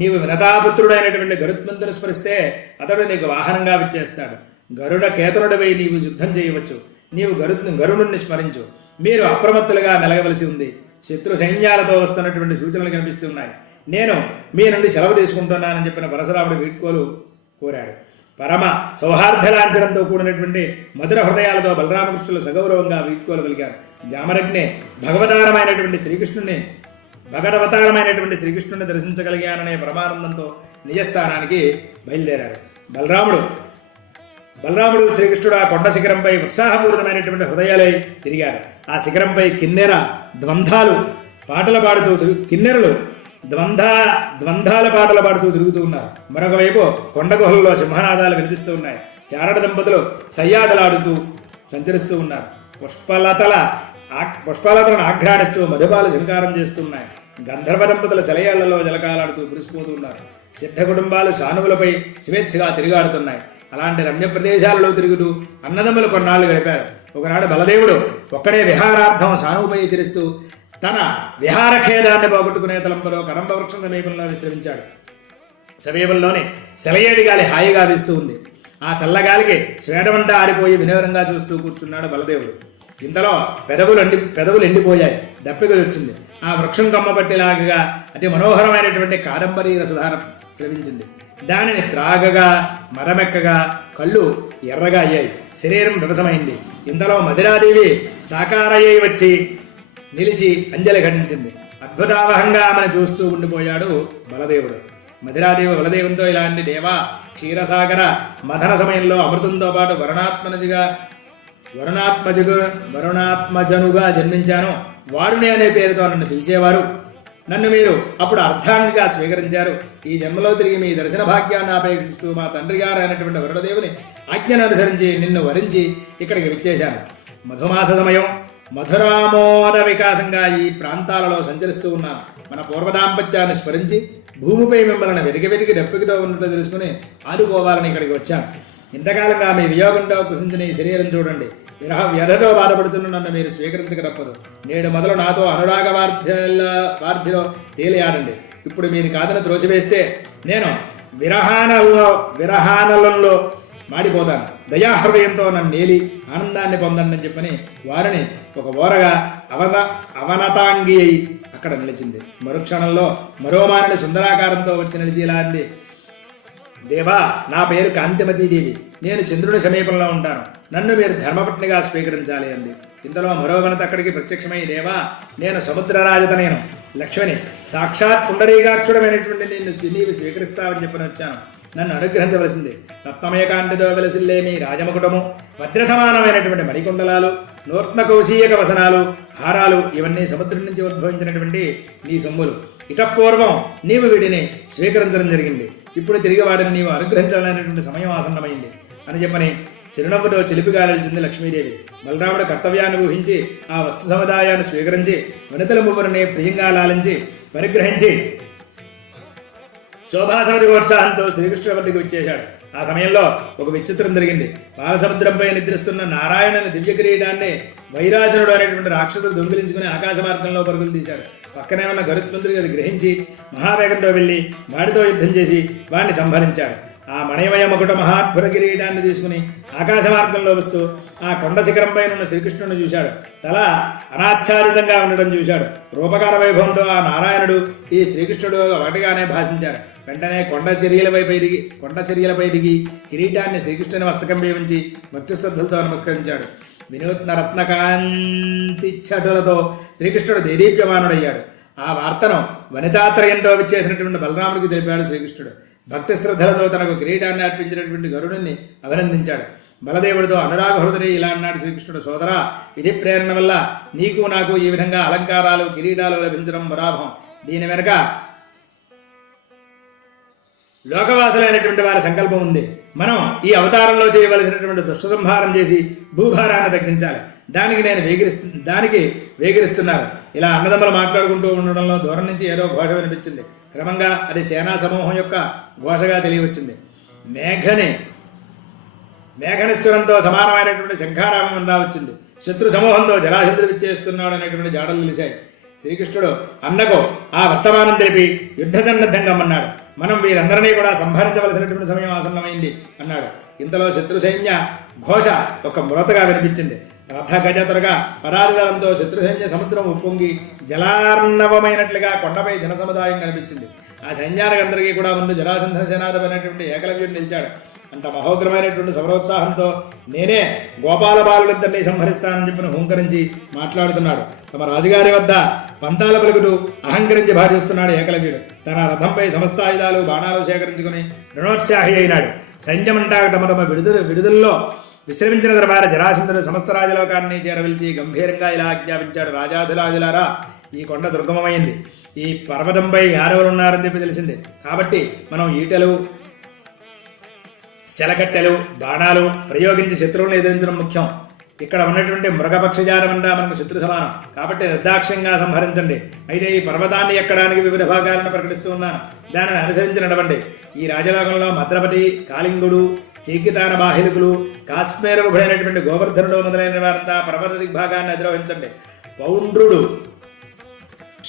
నీవు వినతాపుత్రుడైనటువంటి గరుత్మంతుని స్మరిస్తే అతడు నీకు వాహనంగా విచ్చేస్తాడు. గరుడ కేతనుడిపై నీవు యుద్ధం చేయవచ్చు. నీవు గరుడుని స్మరించు. మీరు అప్రమత్తులుగా మెలగవలసి ఉంది. శత్రు సైన్యాలతో వస్తున్నటువంటి సూచనలు కనిపిస్తున్నాయి. నేను మీ నుండి సెలవు తీసుకుంటున్నానని చెప్పిన పరశురాముడు వీడ్కోలు కోరాడు. పరమ సౌహార్దలాంతరంతో కూడినటువంటి మధుర హృదయాలతో బలరామకృష్ణులు సగౌరవంగా వీడ్కోలు పలికారు. జామరగ్నే భగవతారమైనటువంటి శ్రీకృష్ణుని దర్శించగలిగాననే పరమానందంతో నిజస్థానానికి బయలుదేరారు. బలరాముడు శ్రీకృష్ణుడు ఆ కొండ శిఖరంపై ఉత్సాహపూరితమైనటువంటి హృదయాలై తిరిగారు. ఆ శిఖరంపై ద్వంద్వాల పాటలు పాడుతూ తిరుగుతూ ఉన్నారు. మరొక వైపు కొండ గుహల్లో సింహనాదాలు వినిపిస్తూ ఉన్నాయి. చారడ దంపతులు సయ్యాటలాడుతూ సంచరిస్తూ ఉన్నారు. పుష్పలతలను ఆఘ్రాణిస్తూ మధుపాలు శంకారం చేస్తున్నాయి. గంధర్వ దంపతులు సెలయాళ్లలో జలకాలాడుతూ పురిసిపోతూ ఉన్నారు. సిద్ధ కుటుంబాలు సానువులపై స్వేచ్ఛగా తిరిగాడుతున్నాయి. అలాంటి రమ్య ప్రదేశాలలో తిరుగుతూ అన్నదమ్ములు కొన్నాళ్లు గడిపారు. ఒకనాడు బలదేవుడు ఒక్కడే విహారార్థం సానువుపై చిరిస్తూ తన విహారఖేదాన్ని పోగొట్టుకునే తలంపులో కరంబ వృక్షం సమీపంలో విశ్రమించాడు. సమీపంలోనే సెలయేడి గాలి హాయిగా వీస్తూ ఉంది. ఆ చల్లగాలికి స్వేటమంట ఆరిపోయి వినోదంగా చూస్తూ కూర్చున్నాడు బలదేవుడు. ఇంతలో పెదవులు ఎండిపోయాయి. దప్పిక వచ్చింది. ఆ వృక్షం కొమ్మ పట్టిలాగా అతి మనోహరమైనటువంటి కాదంబరి రసధార స్రవించింది. దానిని త్రాగగా మరమెక్కగా కళ్ళు ఎర్రగా అయ్యాయి. శరీరం విరసమైంది. ఇంతలో మధిరాదేవి సాకారయ్యి వచ్చి నిలిచి అంజలి ఘటించింది. అద్భుతావహంగా ఆమెను చూస్తూ ఉండిపోయాడు బలదేవుడు. మధిరాదేవి బలదేవునితో ఇలాంటి దేవా క్షీరసాగర మథన సమయంలో అమృతంతో పాటు వరుణాత్మజనుగా జన్మించాను. వారుని అనే పేరుతో నన్ను పిలిచేవారు. నన్ను మీరు అప్పుడు అర్ధాంగిగా స్వీకరించారు. ఈ జన్మలో తిరిగి మీ దర్శన భాగ్యాన్ని ఆపేక్షిస్తూ మా తండ్రి గారు అయినటువంటి వరుణదేవుని ఆజ్ఞను అనుసరించి నిన్ను వరించి ఇక్కడికి విచ్చేశాను. మధుమాస సమయం మధురామోద వికాసంగా ఈ ప్రాంతాలలో సంచరిస్తూ ఉన్నాను. మన పూర్వదాంపత్యాన్ని స్మరించి భూమిపై మిమ్మల్ని వెతికి రెప్పికతో ఉన్నట్టు తెలుసుకుని ఆదుకోవాలని ఇక్కడికి వచ్చాను. ఇంతకాలంగా మీ వియోగంలో కృషించిన ఈ శరీరం చూడండి. వ్యధతో బాధపడుతున్న నన్ను మీరు స్వీకరించక తప్పదు. నేడు మొదలు నాతో అనురాగ వార్ధిలో తేలియాడండి. ఇప్పుడు మీరు కాదని త్రోసివేస్తే నేను విరహానలంలో మాడిపోతాను. దయాహృదయంతో నన్ను నేలి ఆనందాన్ని పొందండి అని చెప్పని వారిని ఒక ఓరగా అవనతాంగి అయి అక్కడ నిలిచింది. మరుక్షణంలో మరోమానుని సుందరాకారంతో వచ్చి నిలిచి ఇలా అంది. దేవా, నా పేరు కాంతిమతీదేవి. నేను చంద్రుడి సమీపంలో ఉంటాను. నన్ను మీరు ధర్మపత్నిగా స్వీకరించాలి అంది. ఇంతలో మరో వనత అక్కడికి ప్రత్యక్షమై, దేవా, నేను సముద్రరాజతనేను లక్ష్మిని. సాక్షాత్ పుండరీకాక్షుడమైనటువంటి నీవు స్వీకరిస్తావని చెప్పని వచ్చాను. నన్ను అనుగ్రహించవలసింది. రత్నమయకాంతితో వెలసిల్లే మీ రాజముకుటము, వజ్ర సమానమైనటువంటి మణికుండలాలు, నూత్న కౌశీయక వసనాలు, హారాలు ఇవన్నీ సముద్రం నుంచి ఉద్భవించినటువంటి నీ సొమ్ములు. ఇటపూర్వం నీవు వీటిని స్వీకరించడం జరిగింది. ఇప్పుడు తిరిగి వాటిని నీవు అనుగ్రహించాలనేటువంటి సమయం ఆసన్నమైంది అని చెప్పని చిరునవ్వుతో చిలిపిగా నిలిచింది లక్ష్మీదేవి. బలరాముడు కర్తవ్యాన్ని ఊహించి ఆ వస్తు సముదాయాన్ని స్వీకరించి వనితల ముగ్గురిని ప్రియంగా లాలించి పరిగ్రహించి శోభాసమోత్సాహంతో శ్రీకృష్ణుడి వద్దకు వచ్చేశాడు. ఆ సమయంలో ఒక విచిత్రం జరిగింది. పాలసముద్రంపై నిద్రిస్తున్న నారాయణుని దివ్య కిరీటాన్ని వైరాజనుడు అనేటువంటి రాక్షసుడు దొంగిలించుకుని ఆకాశ మార్గంలో పరుగులు తీశాడు. పక్కనే ఉన్న గరుత్మంతుడికి అది గ్రహించి మహావేగంతో వెళ్లి వాడితో యుద్ధం చేసి వాడిని సంహరించాడు. ఆ మణిమయ మకుట మహాద్భుత కిరీటాన్ని తీసుకుని ఆకాశ మార్గంలో వస్తూ ఆ కొండ శిఖరంపై ఉన్న శ్రీకృష్ణుని చూశాడు. తల అనాచ్ఛాదితంగా ఉండడం చూశాడు. రూపకార వైభవంతో ఆ నారాయణుడు ఈ శ్రీకృష్ణుడు ఒకటిగానే భాషించాడు. వెంటనే కొండ చర్యలపై దిగి కిరీటాన్ని శ్రీకృష్ణుని మస్తకంపై ఉంచి భక్తి శ్రద్ధలతో నమస్కరించాడు. వినూత్న రత్నకాంతి ఛటులతో శ్రీకృష్ణుడు దేదీప్యమానుడయ్యాడు. ఆ వార్తను వనితాత్రయంతో విచ్చేసినటువంటి బలరాముడికి తెలిపాడు శ్రీకృష్ణుడు. భక్తి శ్రద్ధలతో తనకు కిరీటాన్ని అర్పించినటువంటి గరుడుని అభినందించాడు. బలదేవుడితో అనురాగ హృదయ ఇలా అన్నాడు శ్రీకృష్ణుడు. సోదరా, విధి ప్రేరణ వల్ల నీకు నాకు ఈ విధంగా అలంకారాలు కిరీటాలు లభించడం వరాభం. దీని వెనక లోకవాసులైనటువంటి వారి సంకల్పం ఉంది. మనం ఈ అవతారంలో చేయవలసినటువంటి దుష్ట సంహారం చేసి భూభారాన్ని తగ్గించాలి. దానికి వేగిరిస్తున్నారు. ఇలా అన్నదమ్ములు మాట్లాడుకుంటూ ఉండడంలో దూరం నుంచి ఏదో ఘోష వినిపించింది. క్రమంగా అది సేనా సమూహం యొక్క ఘోషగా తెలియవచ్చింది. మేఘనేశ్వరంతో సమానమైనటువంటి శంఖారామం వచ్చింది. శత్రు సమూహంతో జరాసంధుడు విచ్చేస్తున్నాడు అనేటువంటి జాడలు తెలిసాయి. శ్రీకృష్ణుడు అన్నకు ఆ వర్తమానం తెలిపి యుద్ధ సన్నద్ధంగా అన్నాడు. మనం వీరందరినీ కూడా సంహరించవలసినటువంటి సమయం ఆసన్నమైంది అన్నాడు. ఇంతలో శత్రు సైన్య ఘోష ఒక మృతగా వినిపించింది. రథ గజ త్వరగా పరాదిదలంతో శత్రు సైన్య సముద్రం ఉప్పొంగి జలార్ణవమైనట్లుగా కొండపై జన సముదాయం కనిపించింది. ఆ సైన్యానికి అందరికీ కూడా ముందు జరాసంధ సేనాధిపైనటువంటి ఏకలవ్యుడు నిలిచాడు. అంత మహోగ్రమైనటువంటి సమరోత్సాహంతో నేనే గోపాల బాలుడిద్దరినీ సంహరిస్తానని చెప్పిన హుంకరించి మాట్లాడుతున్నాడు. తమ రాజుగారి వద్ద పంతాల పలుకుతూ అహంకరించి భాషిస్తున్నాడు ఏకలవ్యుడు. తన రథంపై సమస్త ఆయుధాలు బాణాలు సేకరించుకుని రణోత్సాహి అయినాడు. సైన్యమంతా తమ విడుదలలో విశ్రమించిన తర్వాత జరాసంధుడు సమస్త రాజలోకాన్ని చేరవలిచి గంభీరంగా ఇలా ఆజ్ఞాపించాడు. రాజాధిరాజులారా, ఈ కొండ దుర్గమమైంది. ఈ పర్వతంపై యాదవులున్నారని చెప్పి తెలిసింది. కాబట్టి మనం ఈటెలు, శలకట్టెలు, బాణాలు ప్రయోగించి శత్రువులను ఎదిరించడం ముఖ్యం. ఇక్కడ ఉన్నటువంటి మృగపక్షజాలం అంతా మనకు శత్రు సమానం. కాబట్టి నిర్దాక్ష్యంగా సంహరించండి. అయితే ఈ పర్వతాన్ని ఎక్కడానికి వివిధ భాగాలను ప్రకటిస్తూ ఉన్నాను. దానిని అనుసరించి నడవండి. ఈ రాజలోకంలో మద్రపతి, కాళింగుడు, చీకితాన బాహిలికులు, కాశ్మీర ఉభయైనటువంటి గోవర్ధనుడు మొదలైన వారంతా పర్వత దిగ్భాగాన్ని అధిరోహించండి. పౌండ్రుడు,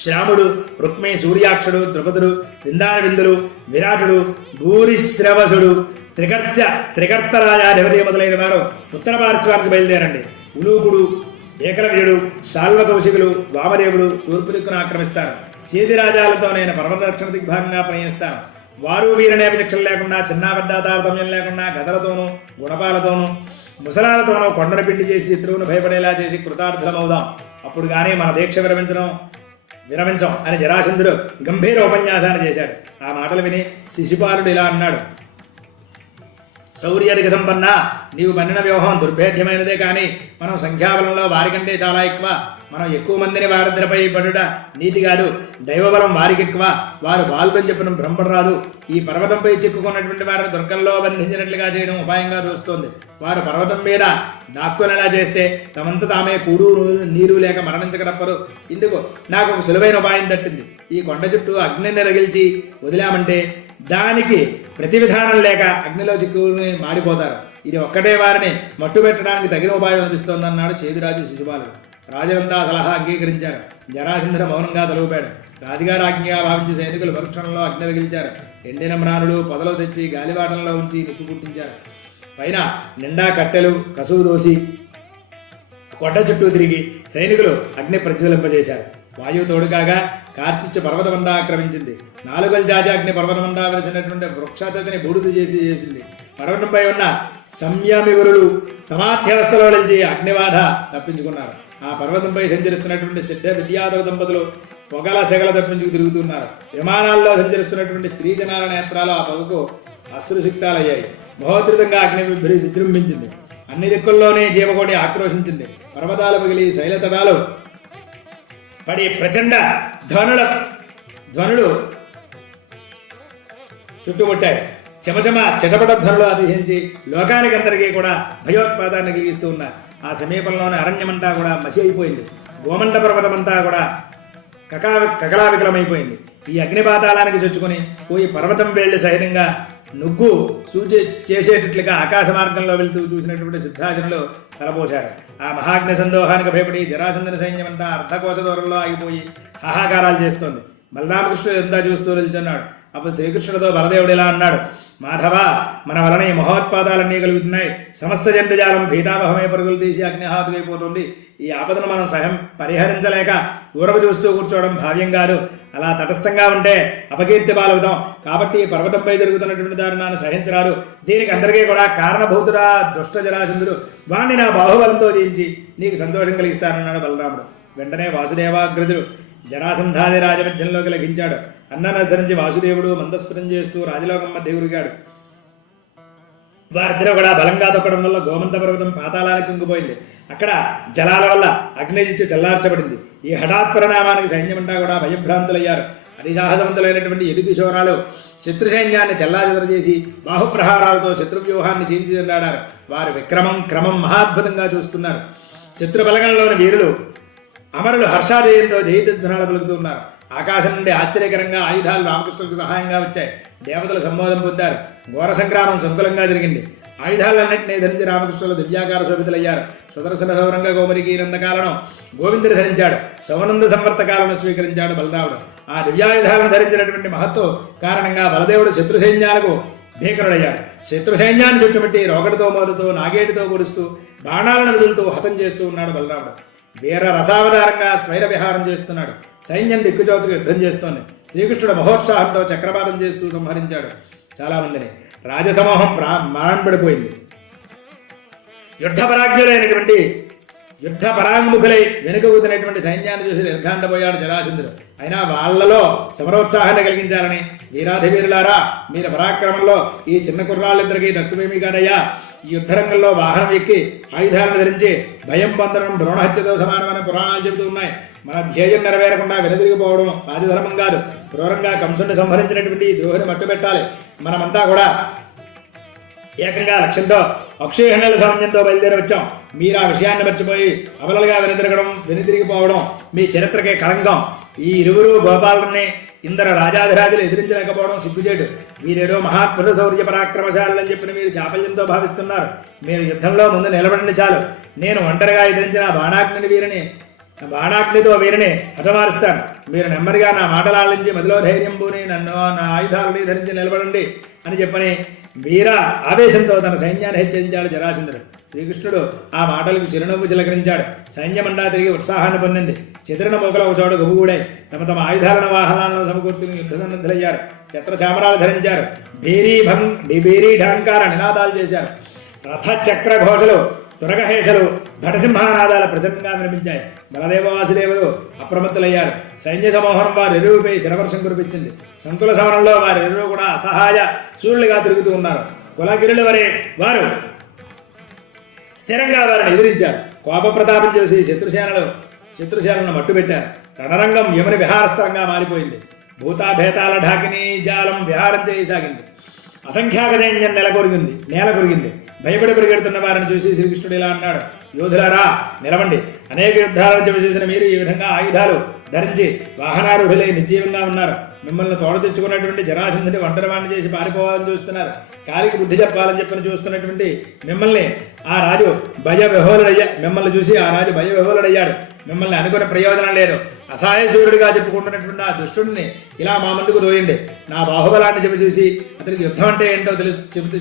శ్రాముడు, రుక్మి, సూర్యాక్షుడు, ద్రుపదుడు, విందాన విందులు, విరాటుడు, భూరిశ్రవసుడు, త్రికర్తరాజాధిపతి మొదలైన వారు ఉత్తర పార్శ్వానికి బయలుదేరండి. ఉలూకుడు, ఏకలవ్యుడు, శాల్వ కౌశికులు, వామదేవుడు తూర్పు దిక్కును ఆక్రమిస్తారు. చేతి రాజాలతో నేను పర్వత దక్షిణ దిగ్భాగంగా ప్రయాణిస్తాను. వారు వీరనేమ శిక్షలు లేకుండా, చిన్న పెద్ద తారతమ్యం లేకుండా, గదలతోనూ గుణపాలతోనూ ముసలాలతోనూ కొండను పిండి చేసి శత్రువును భయపడేలా చేసి కృతార్థులమవుదాం. అప్పుడు కానీ మన దీక్ష విరమించం అని జరాసంధుడు గంభీర ఉపన్యాసాన్ని చేశాడు. ఆ మాటలు విని శిశుపాలుడు ఇలా అన్నాడు: శౌర్యాధిక సంపన్న, నీవు పన్నిన వ్యూహం దుర్భేద్యమైనదే కానీ మనం సంఖ్యాబలంలో వారికంటే చాలా ఎక్కువ. మనం ఎక్కువ మందిని వారిద్దరిపై పడుట నీతిగాడు. దైవబలం వారికి ఎక్కువ. వారు బాలుదని చెప్పిన భ్రమపడరాదు. ఈ పర్వతంపై చిక్కుకున్నటువంటి వారిని దుర్గంలో బంధించినట్లుగా చేయడం ఉపాయంగా చూస్తోంది. వారు పర్వతం మీద దాక్కునేలా చేస్తే తమంత తామే కూడు నీరు లేక మరణించక తప్పరు. ఇందుకు నాకు ఒక సులువైన ఉపాయం తట్టింది. ఈ కొండ చుట్టూ అగ్నిని రగిల్చి వదిలామంటే దానికి ప్రతి విధానం లేక అగ్నిలో చిక్కుని మాడిపోతారు. ఇది ఒక్కటే వారిని మట్టు పెట్టడానికి తగిన ఉపాయం అనిపిస్తోందన్నాడు చేదిరాజు శిశుపాలుడు. రాజులంతా సలహా అంగీకరించారు. జరాసంధుడు మౌనంగా తలుపాడు. రాజుగారు ఆజ్ఞగా భావించి సైనికులు పరుక్షణంలో అగ్ని రగిల్చారు. ఎండిన మ్రానులు పొదలు తెచ్చి గాలివాటంలో ఉంచి నిప్పు పుట్టించారు. పైన నిండా కట్టెలు కసువు దోసి కొండ చుట్టూ తిరిగి సైనికులు అగ్ని ప్రజ్వలింపజేశారు. వాయువు తోడుకాగా కార్చిచ్చు పర్వతమంతా ఆక్రమించింది. నాలుగలు జాజాగ్ని పర్వతమంతా వెలిసినటువంటి వృక్షాతని బూడిద చేసింది. పర్వతంపై ఉన్న సంయమివరులు సమాధ్యవస్థలో నిలిచి అగ్నిబాధ తప్పించుకున్నారు. ఆ పర్వతంపై సంచరిస్తున్నటువంటి సిద్ధ విద్యాధర దంపతులు పొగల సెగల తప్పించుకు తిరుగుతున్నారు. విమానాల్లో సంచరిస్తున్నటువంటి స్త్రీ జనాల నేత్రాలు ఆ పొగకు అశ్రుసిక్తాలయ్యాయి. మహోద్ధృతంగా అగ్ని విజృంభించింది. అన్ని దిక్కుల్లోనే జీవకోటి ఆక్రోశించింది. పర్వతాలు పగిలి శైలతటాలు పడి ప్రచండ ధ్వనులు చుట్టుముట్టాయి. చెమచమ చిటపట ధ్వనులు అతిశయించి లోకానికందరికీ కూడా భయోత్పాదాన్ని కలిగిస్తూ ఉన్నారు. ఆ సమీపంలోని అరణ్యమంతా కూడా మసి అయిపోయింది. గోమండ పర్వతమంతా కూడా కకలావికలమైపోయింది. ఈ అగ్నిపాతాళానికి చొచ్చుకుని పోయి పర్వతం వేళ్లు సైన్యంగా నుగ్గు చేసేటట్లుగా ఆకాశ మార్గంలో వెళ్తూ చూసినటువంటి సిద్ధాచనులు తలపోశారు. ఆ మహాగ్ని సందోహానికి భయపడి జరాసంధుని సైన్యమంతా అర్ధకోశ దూరంలో ఆగిపోయి హాహాకారాలు చేస్తోంది. బలరామకృష్ణుడు ఎంత చూస్తూ నిల్చున్నాడు. అప్పుడు శ్రీకృష్ణుడితో బలదేవుడు ఇలా అన్నాడు: మాధవ, మన వలన ఈ మహోత్పాదాలన్నీ కలుగుతున్నాయి. సమస్త జంతుజాలం భీతావహమై పరుగులు తీసి అగ్నిహాతుకైపోతుంది. ఈ ఆపదను మనం పరిహరించలేక ఊరపు చూస్తూ కూర్చోవడం భావ్యం కాదు. అలా తటస్థంగా ఉంటే అపకీర్తి పాలవుతాం. కాబట్టి ఈ పర్వతంపై జరుగుతున్నటువంటి దారుణాన్ని సహించరాదు. దీనికి అందరికీ కూడా కారణభూతుడా దుష్ట జరాసంధుడు. వాణ్ణి నా బాహుబలంతో జయించి నీకు సంతోషం కలిగిస్తానన్నాడు బలరాముడు. వెంటనే వాసుదేవాగ్రజుడు జరాసంధాది రాజమధ్యంలోకి లభించాడు. అన్ననధరించి వాసుదేవుడు మందస్ఫురం చేస్తూ రాజలోకం మధ్య ఉరిగాడు. వారిద్దరూ కూడా బలంగా తొక్కడం వల్ల గోమంత పర్వతం పాతాళానికి కుంగిపోయింది. అక్కడ జలాల వల్ల అగ్నిజిచ్చు చల్లార్చబడింది. ఈ హఠాత్ పరిణామానికి సైన్యమంతా కూడా భయభ్రాంతులయ్యారు. అతిసాహసవంతులైనటువంటి ఎదుగుశోరాలు శత్రు సైన్యాన్ని చెల్లాచెదరు చేసి బాహుప్రహారాలతో శత్రువ్యూహాన్ని చీల్చిచెల్లాడారు. వారు విక్రమం క్రమం మహాద్భుతంగా చూస్తున్నారు. శత్రు బలగంలోని వీరులు అమరులు హర్షాజయంతో జయధ్వనాలు పలుకుతున్నారు. ఆకాశం నుండి ఆశ్చర్యకరంగా ఆయుధాలు రామకృష్ణులకు సహాయంగా వచ్చాయి. దేవతలు సంబోధం పొందారు. ఘోర సంగ్రామం సంకులంగా జరిగింది. ఆయుధాలన్నింటినీ ధరించి రామకృష్ణులు దివ్యాకార శోభితులయ్యారు. సుదర్శన సౌరంగ గోమరికి నందకాలను గోవిందుడు ధరించాడు. సౌనంద సంవర్తకాలను స్వీకరించాడు బలరాముడు. ఆ దివ్యాయుధాలను ధరించినటువంటి మహత్వ కారణంగా బలదేవుడు శత్రు సైన్యాలకు భీకరుడయ్యాడు. శత్రు సైన్యాన్ని చుట్టుముట్టి రోగటితో మోదుతూ నాగేటితో పొడుస్తూ బాణాలను వదులుతూ హతం చేస్తూ ఉన్నాడు బలరాముడు. వీర రసావతారంగా స్వైర విహారం చేస్తున్నాడు. సైన్యం దిక్కుచోతుకు యుద్ధం చేస్తోంది. శ్రీకృష్ణుడు మహోత్సాహంతో చక్రపాతం చేస్తూ సంహరించాడు చాలా మందిని. రాజసమూహం మారంపడిపోయింది. యుద్ధ పరాంగుముఖులై వెనుకబోతున్నటువంటి సైన్యాన్ని చూసి నిర్ఘాండపోయాడు జరాసంధుడు. అయినా వాళ్లలో సమరోత్సాహాన్ని కలిగించాలని, వీరాధివీరులారా, మీరు పరాక్రమంలో ఈ చిన్న కుర్రాళ్ళిద్దరికీ తక్కువేమీ కాదయ్యా. ఈ యుద్ధరంగంలో వాహనం ఎక్కి ఆయుధాలను ధరించి భయం పొందడం ద్రోణహత్యతో సమానమైన పురాణాలు చెబుతూ ఉన్నాయి. మన ధ్యేయం నెరవేరకుండా వెనుదిరిగిపోవడం రాజధర్మం కాదు. క్రూరంగా కంసుని సంహరించినటువంటి ఈ ద్రోహిని మట్టు పెట్టాలి. మనమంతా కూడా ఏకంగా లక్ష్యంతో అక్షయహణల సౌన్యంతో బయలుదేరి వచ్చాం. మీరు ఆ విషయాన్ని మర్చిపోయి అమలలుగా వెనుదిరిగిపోవడం మీ చరిత్రకే కళంకం. ఈ ఇరువురు గోపాలని ఇందరు రాజాధిరాజులు ఎదిరించలేకపోవడం సిగ్గుచేటు. వీరేదో మహాత్ముల శౌర్య పరాక్రమశాలని చెప్పిన మీరు చాపల్యంతో భావిస్తున్నారు. మీరు యుద్ధంలో ముందు నిలబడండి చాలు. నేను ఒంటరిగా ఎదిరించిన బాణాగ్నితో వీరిని హతమారుస్తాను. మీరు నెమ్మదిగా నా మాటలు ఆలించి మదిలో ధైర్యం పూని నన్ను నా ఆయుధాలని ధరించి నిలబడండి అని చెప్పని వీర ఆవేశంతో తన సైన్యాన్ని హెచ్చరించాడు జరాసంధుడు. శ్రీకృష్ణుడు ఆ మాటలకు చిరునవ్వు చిలకరించాడు. సైన్యమంతా తిరిగి ఉత్సాహాన్ని పొందింది. చెదిరిన మొగల ఒక చోట గుబుగూడాయి. తమ తమ ఆయుధాలను వాహనాలను సమకూర్చుకుని యుద్ధ సన్నద్ధులయ్యారు. ఛత్రచామరాలు ధరించారు. భేరీ ఢంకార నినాదాలు చేశారు. రథ చక్ర ఘోషలు, తురగహేషలు, ఘటసింహానాదాలు ప్రచండంగా వినిపించాయి. బలదేవ వాసుదేవులు అప్రమత్తులయ్యారు. సైన్య సమూహం వారి ఎరువుపై శరవర్షం కురిపించింది. సంకుల సమరంలో వారి ఎరువు కూడా అసహాయ సూర్యులుగా తిరుగుతూ ఉన్నారు. కులగిరుల వరే వారు స్థిరంగా వారిని ఎదిరించారు. కోప ప్రతాపం చేసి శత్రుసేనలను మట్టుబెట్టారు. రణరంగం యముని విహారస్థలంగా మారిపోయింది. భూతాభేతాల ఢాకిని జాలం విహారం చేయసాగింది. అసంఖ్యాక సైన్యం నేల కొరిగింది. భయపడి పరిగెడుతున్న వారిని చూసి శ్రీకృష్ణుడు ఇలా అన్నాడు: యోధులారా, నిలవండి. అనేక యుద్ధాలను చేసిన మీరు ఈ విధంగా ఆయుధాలు ధరించి వాహనారూఢులై నిర్జీవంగా ఉన్నారు. మిమ్మల్ని తోడ తెచ్చుకున్నటువంటి జరాసంధుని ఒంటరివాణ్ణి చేసి పారిపోవాలని చూస్తున్నారు. కాలికి బుద్ధి చెప్పాలని చెప్పని చూస్తున్నటువంటి మిమ్మల్ని ఆ రాజు మిమ్మల్ని చూసి ఆ రాజు భయ విహోలుడయ్యాడు. మిమ్మల్ని అనుకునే ప్రయోజనం లేదు. అసహాయశూరుడిగా చెప్పుకుంటున్నటువంటి ఆ దుష్టుడిని ఇలా మా ముందుకు దోయండి. నా బాహుబలాన్ని చెప్పి చూసి అతనికి యుద్ధం అంటే ఏంటో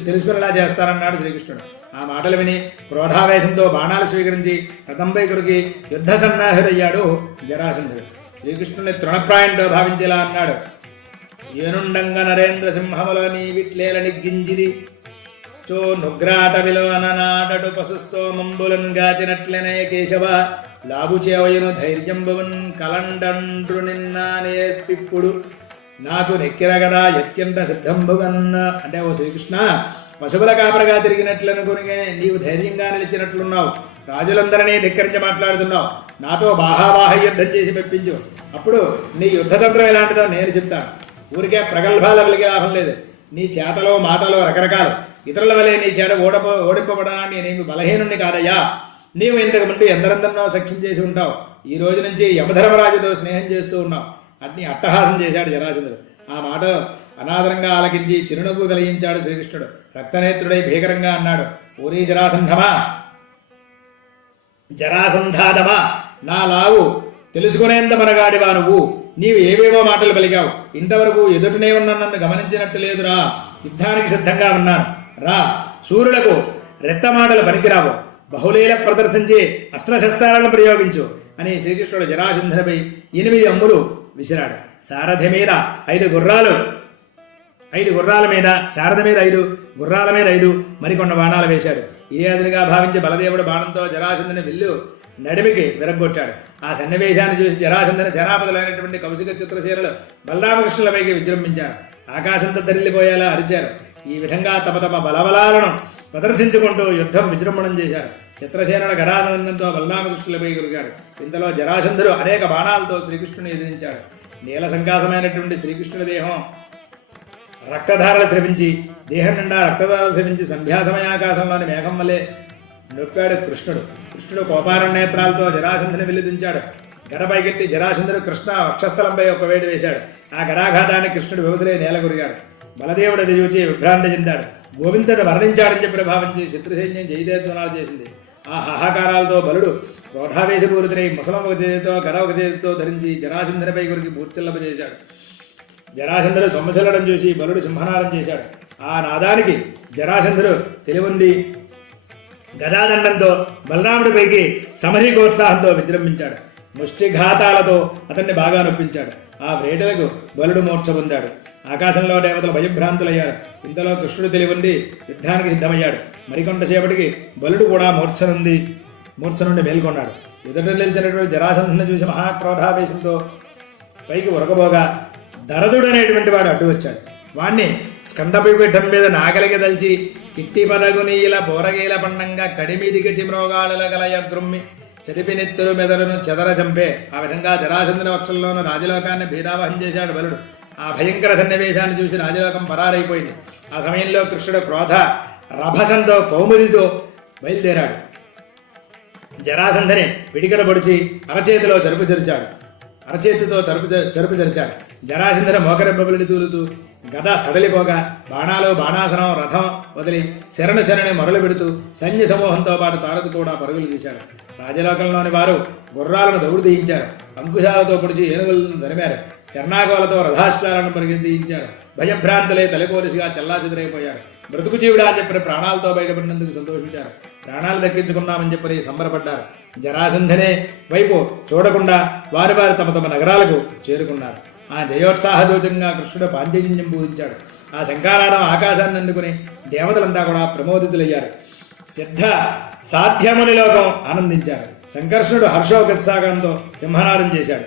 తెలుసుకునేలా చేస్తారన్నాడు శ్రీకృష్ణుడు. ఆ మాటలు విని క్రోధావేశంతో బాణాలు స్వీకరించి రథంపై కొరికి యుద్ధ సన్నాహుడయ్యాడు జరాసంధుడు. శ్రీకృష్ణుని తృణప్రాయంతో భావించేలా అన్నాడు: ఏనుండంగ నరేంద్ర సింహములో నీ విట్లేల నిగ్గింజిది చో నుగ్రాట విలోన నాటటు పశుస్తోమంబులన్ గాచినట్లనే కేశవ లాభు చేవయును ధైర్యంబువన్ కలండండ్రు నిన్న నేర్పిప్పుడు నాకు నెక్కిరగదా ఎత్యంత సిద్ధంబుగన్. అంటే ఓ శ్రీకృష్ణ, పశువుల కాపరగా తిరిగినట్లనుకుని నీవు ధైర్యంగా నిలిచినట్లున్నావు. రాజులందరినీ ధిక్కరించి మాట్లాడుతున్నావు. నాతో బాహాబాహ యుద్ధం చేసి మెప్పించు. అప్పుడు నీ యుద్ధతంత్రం ఎలాంటిదో నేను చెప్తాను. ఊరికే ప్రగల్భాల వెలిగే లాభం లేదు. నీ చేతలో మాటలో రకరకాలు. ఇతరుల వలె నీ చేత ఓడింపబడడానికి నేను బలహీనుణ్ణి కాదయ్యా. నీవు ఇంతకు ముందు ఎందరందరినో సఖ్యం చేసి ఉంటావు. ఈ రోజు నుంచి యమధర్మరాజుతో స్నేహం చేస్తూ ఉన్నావు. అట్ని అట్టహాసం చేశాడు జరాసంధుడు. ఆ మాట అనాదరంగా ఆలకించి చిరునవ్వు కలిగించాడు శ్రీకృష్ణుడు. రక్తనేత్రుడై భీకరంగా అన్నాడు: ఓరీ జరాసంధాదమా, నా లావు తెలుసుకునేంత మనగాడివా నువ్వు. నీవు ఏవేవో మాటలు పలికావు. ఇంతవరకు ఎదుటనే ఉన్న నన్ను గమనించినట్టు లేదురా. యుద్ధానికి సిద్ధంగా ఉన్నాను. రా, సూర్యులకు రెత్త మాటలు పనికిరావు. బహుళీల ప్రదర్శించి అస్త్రశస్త్రాలను ప్రయోగించు అని శ్రీకృష్ణుడు జరాసంధునిపై 8 అమ్ములు విసిరాడు. సారథి మీద 5 గుర్రాలు, 5 గుర్రాల మీద, శారద మీద 5, గుర్రాల మీద 5 మరికొన్న బాణాలు వేశాడు. ఇదే అదునుగా భావించి బలదేవుడు బాణంతో జరాసంధుని విల్లు నడిమికి విరగ్గొట్టాడు. ఆ సన్నివేశాన్ని చూసి జరాసంధుని సేనాపతులైనటువంటి కౌశిక చిత్రసేనులు బలరామకృష్ణులపైకి విజృంభించారు. ఆకాశంతో తరిల్లిపోయేలా అరిచారు. ఈ విధంగా తమ తమ బలబలాలను ప్రదర్శించుకుంటూ యుద్ధం విజృంభణం చేశారు. చిత్రసేనుల గడానందంతో బలరామకృష్ణులపై గురిగాడు. ఇంతలో జరాసంధుడు అనేక బాణాలతో శ్రీకృష్ణుని ఎదిరించాడు. నీల సంకాసమైనటువంటి శ్రీకృష్ణుడి దేహం రక్తధారలు స్రవించి సంధ్యా సమయాకాశంలోని మేఘం వల్లే నొప్పాడు కృష్ణుడు కోపారం నేత్రాలతో జరాసంధుని వెల్లిదించాడు. గడపైకెత్తి జరాసంధుడు కృష్ణ వక్షస్థలంపై ఒక వేడి వేశాడు. ఆ గడాఘాతాన్ని కృష్ణుడు వ్యవధిలే నేల కొరిగాడు. బలదేవుడు అది చూచి విభ్రాంతి చెందాడు. గోవిందుడు మరణించాడని చెప్పి భావించి శత్రుసైన్యం జయదేధ్వనాలు చేసింది. ఆ హాహాకారాలతో బలుడు క్రోధావేశపూరితుడై ముసలం ఒక చేతితో గద ఒక చేతితో ధరించి జరాసంధునిపై కొరికి మూర్ఛిల్లపజేశాడు. జరాసంధుడు సొమ్మసిల్లడం చూసి బలుడు సింహనాదం చేశాడు. ఆ నాదానికి జరాసంధుడు తెలివుండి గదాదండంతో బలరాముడిపైకి సమధికోత్సాహంతో విజృంభించాడు. ముష్టిఘాతాలతో అతన్ని బాగా నొప్పించాడు. ఆ వేటలకు బలుడు మూర్ఛ పొందాడు. ఆకాశంలో దేవతలు భయభ్రాంతులయ్యారు. ఇంతలో కృష్ణుడు తెలివుండి యుద్ధానికి సిద్ధమయ్యాడు. మరికొంతసేపటికి బలుడు కూడా మూర్ఛ నుండి మేల్కొన్నాడు. ఎదుట నిలిచినటువంటి జరాసంధుని చూసి మహాక్రోధావేశంతో పైకి ఉరకబోగా దరదుడు అనేటువంటి వాడు అడ్డు వచ్చాడు. వాణ్ణి స్కందపీఠం మీద నాగలికి దల్చి కిట్టి పదగునీల పోరగీల పండంగా కడిమీదికి చిమ్రోగాళుల గలయ గ్రుమ్మి చదిపి నెత్తురు మెదడును చెదర చంపే. ఆ విధంగా జరాసంధుని వక్షంలోనూ రాజలోకాన్ని భేదావహం చేశాడు బలుడు. ఆ భయంకర సన్నివేశాన్ని చూసి రాజలోకం పరారైపోయింది. ఆ సమయంలో కృష్ణుడు క్రోధ రభసంతో కౌముదితో బయలుదేరాడు. జరాసంధని పిడికడ పొడిచి అరచేతితో చరుపు తెరిచాడు. జరాసంధని మోకరెబ్బబలిని తూలుతూ గద సడలిపోగా బాణాలు బాణాసనం రథం వదిలి శరణి మొరలు పెడుతూ సైన్య సమూహంతో పాటు తారదు కూడా పరుగులు తీశాడు. రాజలోకంలోని వారు గుర్రాలను దౌడు తీయించారు. అంకుశాలతో పొడిచి ఏనుగులను తరిమారు. చర్నాకోలతో రథాశ్వాలను పరిగెత్తించారు. భయభ్రాంతులే తలకోరిసిగా చల్లాచెదురైపోయారు. బ్రతుకు జీవుడా అని చెప్పి ప్రాణాలతో బయటపడినందుకు సంతోషించారు. ప్రాణాలు దక్కించుకున్నామని చెప్పి సంబరపడ్డారు. జరాసంధనే వైపు చూడకుండా వారి వారు తమ తమ నగరాలకు చేరుకున్నారు. ఆ జయోత్సాహ సూచకంగా కృష్ణుడు పాంచజన్యం పూజించాడు. ఆ శంఖానాదం ఆకాశాన్ని అందుకుని దేవతలంతా కూడా ప్రమోదితులయ్యారు. సిద్ధ సాధ్యముని లోకం ఆనందించారు. సంకర్షణుడు హర్షోత్సాహంతో సింహనాదం చేశాడు.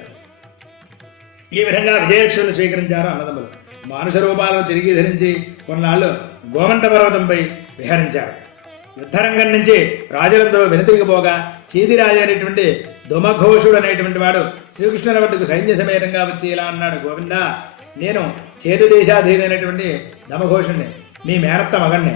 ఈ విధంగా విజయలక్ష్మిని స్వీకరించారు అన్నదమ్ములు. మానుష రూపాలను తిరిగి ధరించి కొన్నాళ్ళు గోమంట పర్వతంపై విహరించారు. యుద్ధరంగం నుంచి రాజులంతో వెనుతిరిగిపోగా చీదిరాజు అనేటువంటి దుమఘోషుడు అనేటువంటి వాడు శ్రీకృష్ణుల వద్దకు సైన్య సమేతంగా వచ్చి ఇలా అన్నాడు: గోవిందా, నేను చేదు దేశాధీనైనటువంటి దమఘోషుణ్ణి, మీ మేనత్త మగన్నే.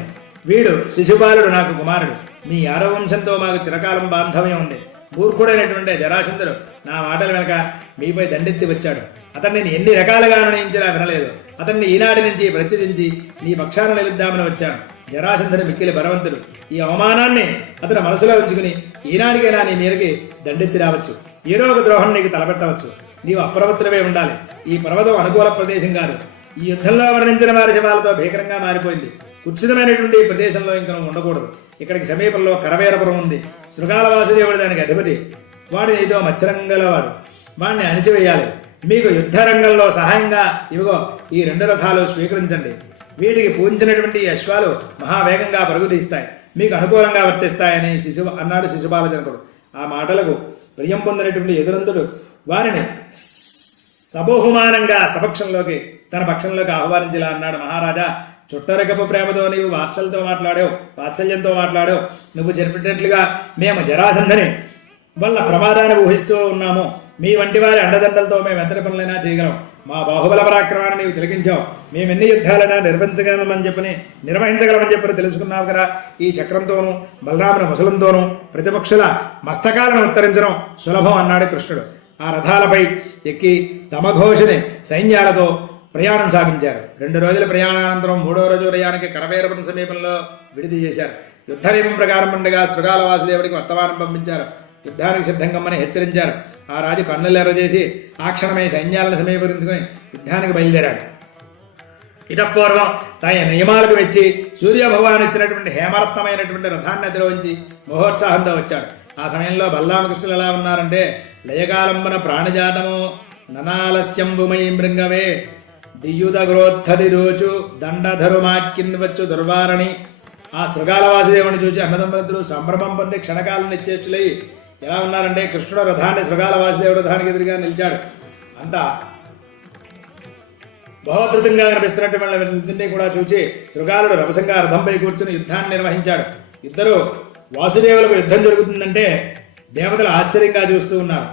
వీడు శిశుపాలుడు నాకు కుమారుడు. మీ యాదవ వంశంతో మాకు చిరకాలం బాంధవ్యం ఉంది. మూర్ఖుడైనటువంటి జరాసంధుడు నా మాటల వెనక మీపై దండెత్తి వచ్చాడు. అతన్ని నేను ఎన్ని రకాలుగా నిర్ణయించినా వినలేదు. అతన్ని ఈనాటి నుంచి ప్రత్యేకించి నీ పక్షాన నిలుద్దామని వచ్చాను. జరాసంధుడు మిక్కిలి బలవంతుడు. ఈ అవమానాన్ని అతను మనసులో ఉంచుకుని ఈనాడికైనా నీ మీదకి దండెత్తి రావచ్చు. ఏదో ఒక ద్రోహం నీకు తలపెట్టవచ్చు. నీవు అప్రమత్తులవే ఉండాలి. ఈ పర్వతం అనుకూల ప్రదేశం కాదు. ఈ యుద్ధంలో వర్ణించిన వారి శవాలతో భీకరంగా మారిపోయింది. కుత్సితమైనటువంటి ప్రదేశంలో ఇంకా ఉండకూడదు. ఇక్కడికి సమీపంలో కరవేరపురం ఉంది. శృగాల వాసుదేవుడు దానికి అధిపతి. వాడు నీతో మత్స్యరంగలవాడు. వాడిని అణిచివేయాలి. మీకు యుద్ధ రంగంలో సహాయంగా ఇవిగో ఈ 2 రథాలు స్వీకరించండి. వీటికి పూజించినటువంటి అశ్వాలు మహావేగంగా పరుగు తీస్తాయి. మీకు అనుకూలంగా వర్తిస్తాయని అన్నాడు శిశుపాల జనకుడు. ఆ మాటలకు ప్రియం పొందినటువంటి ఎదురంతుడు వారిని సబహుమానంగా సపక్షంలోకి తన పక్షంలోకి ఆహ్వానించేలా అన్నాడు: మహారాజా, చుట్టరికపు ప్రేమతో నీవు వాత్సల్యంతో మాట్లాడావు. నువ్వు చెప్పినట్లుగా మేము జరాసంధని వల్ల ప్రమాదాన్ని ఊహిస్తూ ఉన్నాము. మీ వంటి వారి అండదండలతో మేము ఎంతటి పనులైనా చేయగలం. మా బాహుబల పరాక్రమాన్ని నీవు తిలకించావు. మేము ఎన్ని యుద్ధాలైనా నిర్వహించగలమని చెప్పి తెలుసుకున్నావు కదా. ఈ చక్రంతోనూ బలరాముని ముసలంతోనూ ప్రతిపక్షుల మస్తకాలను ఉత్తరించడం సులభం అన్నాడు కృష్ణుడు. ఆ రథాలపై ఎక్కి దమఘోషుని సైన్యాలతో ప్రయాణం సాగించారు. 2 రోజుల ప్రయాణానంతరం 3వ రోజు ఉదయానికి కరవేరపురం సమీపంలో విడిది చేశారు. యుద్ధ నియమం ప్రకారం ఉండగా శృగాల వాసుదేవుడికి వర్తమానం పంపించారు. యుద్ధానికి సిద్ధంగమ్మని హెచ్చరించారు. ఆ రాజు కన్నులెర్రజేసి ఆ క్షణమే సైన్యాలను సమీకరించుకుని యుద్ధానికి బయలుదేరాడు. ఇతపూర్వం తన నియమాలకు మెచ్చి సూర్యభగవాన్ ఇచ్చినటువంటి హేమరత్నమైనటువంటి రథాన్ని అధిరోహించి మహోత్సాహంతో వచ్చాడు. ఆ సమయంలో బలరామకృష్ణులు ఎలా ఉన్నారంటే: లయకాలంబన ప్రాణజాతము ననాలస్యంబుమై మృంగవే దియుత గ్రోత్థది రోజు దండధరుమాకిన్వచ్చు దుర్వారణి. ఆ శృగాల వాసుదేవుని చూసి అన్నదమ్ములందరూ సంభ్రమం పొంది క్షణకాలం నిశ్చేష్టులై ఎలా ఉన్నారంటే, కృష్ణుడు రథాన్ని శృగాల వాసుదేవుడు రథానికి ఎదురుగా నిలిచాడు. అంతా బహోధృతంగా కనిపిస్తున్నటువంటి కూడా చూసి శృగాలుడు రభసంగా రథంపై కూర్చుని యుద్ధాన్ని నిర్వహించాడు. ఇద్దరు వాసుదేవులకు యుద్ధం జరుగుతుందంటే దేవతలు ఆశ్చర్యంగా చూస్తూ ఉన్నారు.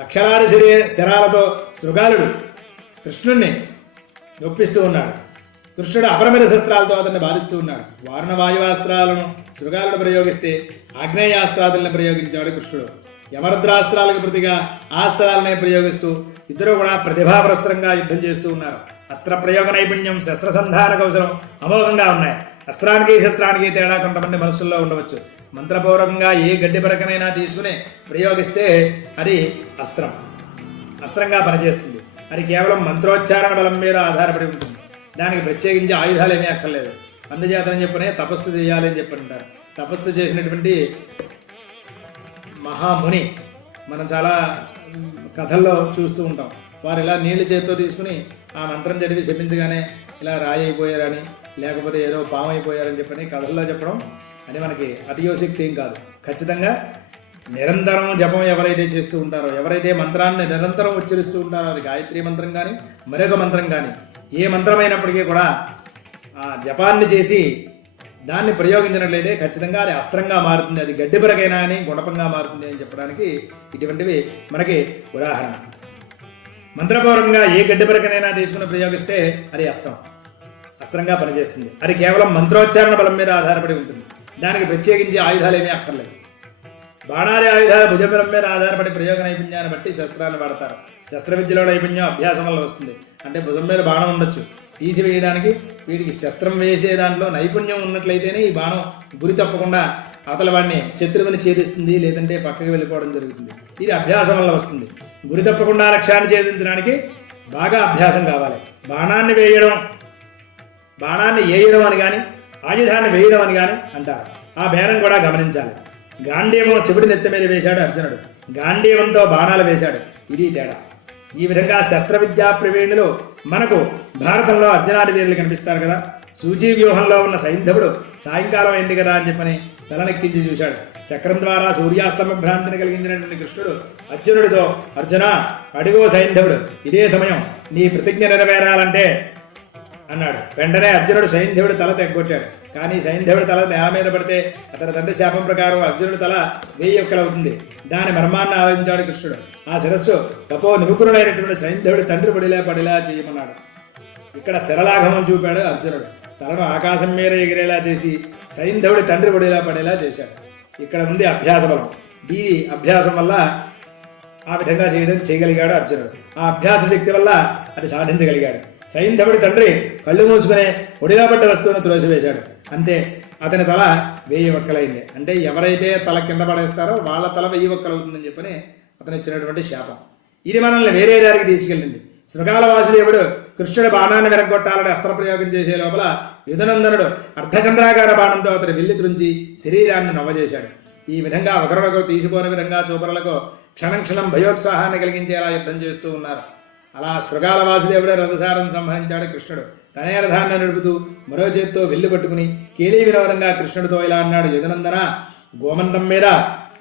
లక్షలాది శరాలతో శృగాలుడు కృష్ణుణ్ణి నొప్పిస్తూ ఉన్నాడు. కృష్ణుడు అపరమిత శస్త్రాలతో అతన్ని బాధిస్తూ ఉన్నాడు. వారుణ వాయువాస్త్రాలను శృగాలుడు ప్రయోగిస్తే ఆగ్నేయాస్త్రాదుల్ని ప్రయోగించాడు కృష్ణుడు. యమరుద్రాస్త్రాలకు ప్రతిగా ఆ అస్త్రాలనే ప్రయోగిస్తూ ఇద్దరు కూడా ప్రతిభాప్రస్త్రంగా యుద్ధం చేస్తూ ఉన్నారు. అస్త్ర ప్రయోగ నైపుణ్యం, శస్త్రసంధాన కౌశలం అమోఘంగా ఉన్నాయి. అస్త్రానికి శస్త్రానికి తేడా కొంతమంది మనసుల్లో ఉండవచ్చు. మంత్రపూర్వకంగా ఏ గడ్డి పరకనైనా తీసుకుని ప్రయోగిస్తే అది అస్త్రంగా పనిచేస్తుంది. అది కేవలం మంత్రోచ్చారణ బలం మీద ఆధారపడి ఉంటుంది. దానికి ప్రత్యేకించి ఆయుధాలు ఏమీ అక్కర్లేదు. అందుచేతని చెప్పనే తపస్సు చేయాలి అని చెప్పంటారు. తపస్సు చేసినటువంటి మహాముని మనం చాలా కథల్లో చూస్తూ ఉంటాం. వారు ఇలా నీళ్లు చేతితో తీసుకుని ఆ మంత్రం చదివి శపించగానే ఇలా రాయి అయిపోయారని, లేకపోతే ఏదో పాము అయిపోయారని చెప్పని కథల్లో చెప్పడం అది మనకి అతియోశక్తి ఏం కాదు. ఖచ్చితంగా నిరంతరం జపం ఎవరైతే చేస్తూ ఉంటారో, ఎవరైతే మంత్రాన్ని నిరంతరం ఉచ్చరిస్తూ ఉంటారో, అది గాయత్రి మంత్రం కానీ మరొక మంత్రం కానీ ఏ మంత్రమైనప్పటికీ కూడా ఆ జపాన్ని చేసి దాన్ని ప్రయోగించినట్లయితే ఖచ్చితంగా అది అస్త్రంగా మారుతుంది. అది గడ్డిపరకైనా అని గుణపంగా మారుతుంది అని చెప్పడానికి ఇటువంటివి మనకి ఉదాహరణ. మంత్రపూర్వకంగా ఏ గడ్డిపరకనైనా తీసుకుని ప్రయోగిస్తే అది అస్త్రంగా పనిచేస్తుంది. అది కేవలం మంత్రోచ్చారణ బలం మీద ఆధారపడి ఉంటుంది. దానికి ప్రత్యేకించి ఆయుధాలు ఏమీ అక్కర్లేదు. బాణాది ఆయుధాల భుజబలం మీద ఆధారపడి ప్రయోగ నైపుణ్యాన్ని బట్టి శస్త్రాన్ని వాడతారు. శస్త్ర విద్యలో నైపుణ్యం అభ్యాసం వల్ల వస్తుంది. అంటే భుజం మీద బాణం ఉండొచ్చు, తీసివేయడానికి వీటికి శస్త్రం వేసే దాంట్లో నైపుణ్యం ఉన్నట్లయితేనే ఈ బాణం గురి తప్పకుండా అవతల వాడిని శత్రువుని ఛేదిస్తుంది, లేదంటే పక్కకి వెళ్ళిపోవడం జరుగుతుంది. ఇది అభ్యాసం వల్ల వస్తుంది. గురి తప్పకుండా లక్ష్యాన్ని ఛేదించడానికి బాగా అభ్యాసం కావాలి. బాణాన్ని వేయడం అని కానీ ఆయుధాన్ని వేయడం అని కానీ అంటారు. ఆ భేదం కూడా గమనించాలి. గాంధీవం శివుడి నెత్తి మీద వేశాడు అర్జునుడు, గాంధీవంతో బాణాలు వేశాడు. ఇది తేడా. ఈ విధంగా శస్త్ర విద్యా ప్రవీణులు మనకు భారతంలో అర్జునాది వీరులు కనిపిస్తారు కదా. సూచీ వ్యూహంలో ఉన్న సైంధవుడు సాయంకాలం అయింది కదా అని చెప్పని తలనెక్కించి చూశాడు. చక్రం ద్వారా సూర్యాస్తమ భ్రాంతిని కలిగించినటువంటి కృష్ణుడు అర్జునుడితో, అర్జున అడుగో సైంధవుడు, ఇదే సమయం, నీ ప్రతిజ్ఞ నెరవేరాలంటే అన్నాడు. వెంటనే అర్జునుడు సైంధవుడి తల తెగ్గొట్టాడు. కానీ సైంధవుడి తల నేల మీద పడితే అతని తండ్రి శాపం ప్రకారం అర్జునుడి తల 1000 ఒక్కలవుతుంది. దాని మర్మాన్ని ఆలోచించాడు కృష్ణుడు. ఆ శిరస్సు తపో నిపుణుడైనటువంటి సైంధవుడి తండ్రి పడిలా చేయమన్నాడు. ఇక్కడ శరలాఘవం చూపాడు అర్జునుడు. తలను ఆకాశం మీద ఎగిరేలా చేసి సైంధవుడి తండ్రి పడేలా చేశాడు. ఇక్కడ ఉంది అభ్యాస బలం. ఈ అభ్యాసం వల్ల ఆ విధంగా చేయగలిగాడు అర్జునుడు. ఆ అభ్యాస శక్తి వల్ల అది సాధించగలిగాడు. సైంధవుడి తండ్రి కళ్ళు మూసుకునే ఒడిలా పడ్డ వస్తువును త్రోసివేశాడు. అంతే, అతని తల 1000 ఒక్కలైంది. అంటే ఎవరైతే తల కింద పడేస్తారో వాళ్ళ తల 1000 ఒక్కలవుతుందని చెప్పని అతను ఇచ్చినటువంటి శాపం. ఇది మనల్ని వేరే దారికి తీసుకెళ్ళింది. శృగాల వాసుదేవుడు కృష్ణుడి బాణాన్ని వెరగొట్టాలని అస్త్రప్రయోగం చేసే లోపల యుధనందనుడు అర్ధచంద్రాకార బాణంతో అతని విల్లి త్రుంచి శరీరాన్ని నవ్వజేశాడు. ఈ విధంగా ఒకరినొకరు తీసిపోని విధంగా చూపరులకు క్షణం భయోత్సాహాన్ని కలిగించేలా యుద్ధం చేస్తూ ఉన్నారు. అలా శృగాల వాసుదేవుడే రథసారం సంహరించాడు కృష్ణుడు. తనే రథాన్ని నడుపుతూ మరో చేత్తో విల్లు పట్టుకుని కేలీ వినోదంగా కృష్ణుడితో ఇలా అన్నాడు. యుధనందన, గోమంతం మీద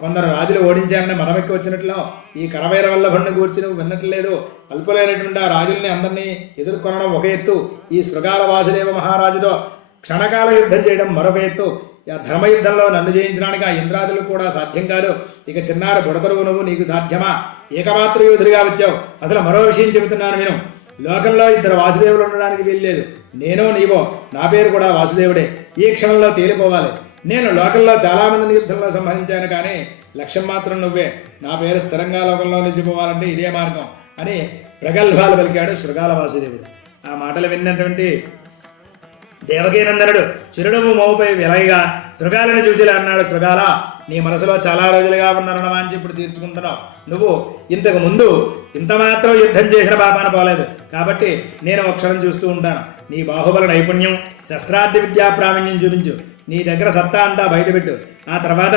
కొందరు రాజులు ఓడించాలని మనమెక్కి వచ్చినట్లు ఈ కరవైర వల్లభుడిని గూర్చి నువ్వు విన్నట్లేదు. అల్పులైనటువంటి ఆ రాజుల్ని అందరినీ ఎదుర్కొనడం ఒక ఎత్తు, ఈ శృగాల వాసుదేవ మహారాజుతో క్షణకాల యుద్ధం చేయడం మరొక ఎత్తు. ఆ ధర్మయుద్ధంలో నన్ను జయించడానికి ఆ ఇంద్రాదులు కూడా సాధ్యం కాదు. ఇక చిన్నారు బుడతరువు నువ్వు, నీకు సాధ్యమా? ఏకమాత్ర యోధుడిగా వచ్చావు. అసలు మరో విషయం చెబుతున్నాను విను. లోకంలో 2 వాసుదేవులు ఉండడానికి వీల్లేదు. నేనో నీవో, నా పేరు కూడా వాసుదేవుడే. ఈ క్షణంలో తేలిపోవాలి. నేను లోకంలో చాలా మందిని యుద్ధంలో సంహరించాను, కానీ లక్ష్యం మాత్రం నువ్వే. నా పేరు స్థిరంగా లోకంలో నిలిచిపోవాలంటే ఇదే మార్గం అని ప్రగల్భాలు పలికాడు శృగాల వాసుదేవుడు. ఆ మాటలు విన్నటువంటి దేవకీనందనుడు చిరునవ్వు మోపై వెలగగా శృగాలను చూచిలా అన్నాడు. శృగాల, నీ మనసులో చాలా రోజులుగా ఉన్న రుణమాంచి ఇప్పుడు తీర్చుకుంటున్నావు. నువ్వు ఇంతకు ముందు ఇంత మాత్రం యుద్ధం చేసిన పాపాన పోలేదు. కాబట్టి నేను ఒక క్షణం చూస్తూ ఉంటాను. నీ బాహుబల నైపుణ్యం, శస్త్రార్థ విద్యా ప్రావీణ్యం చూపించు. నీ దగ్గర సత్తా అంతా బయటపెట్టు. ఆ తర్వాత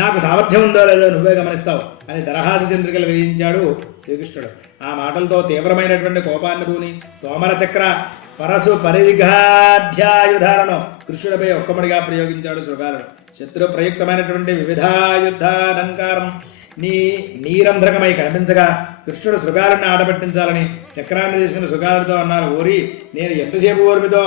నాకు సామర్థ్యం ఉందో లేదో నువ్వే గమనిస్తావు అని దరహాస చంద్రికలు వేయించాడు శ్రీకృష్ణుడు. ఆ మాటలతో తీవ్రమైనటువంటి కోపాన్ని పూని తోమర చక్ర పరశు పరిఘాధ్యాయుధాలను కృష్ణుడిపై ఒక్కమడిగా ప్రయోగించాడు శృగాలుడు. శత్రు ప్రయుక్తమైనటువంటి వివిధాయుద్ధాలంకారం నీరంధ్రకమై కనిపించగా కృష్ణుడు శృగాలుని ఆటపట్టించాలని చక్రాన్ని తీసుకుని శృగాలుడితో అన్నారు. ఓరి, నేను ఎంతసేపు ఓర్మితో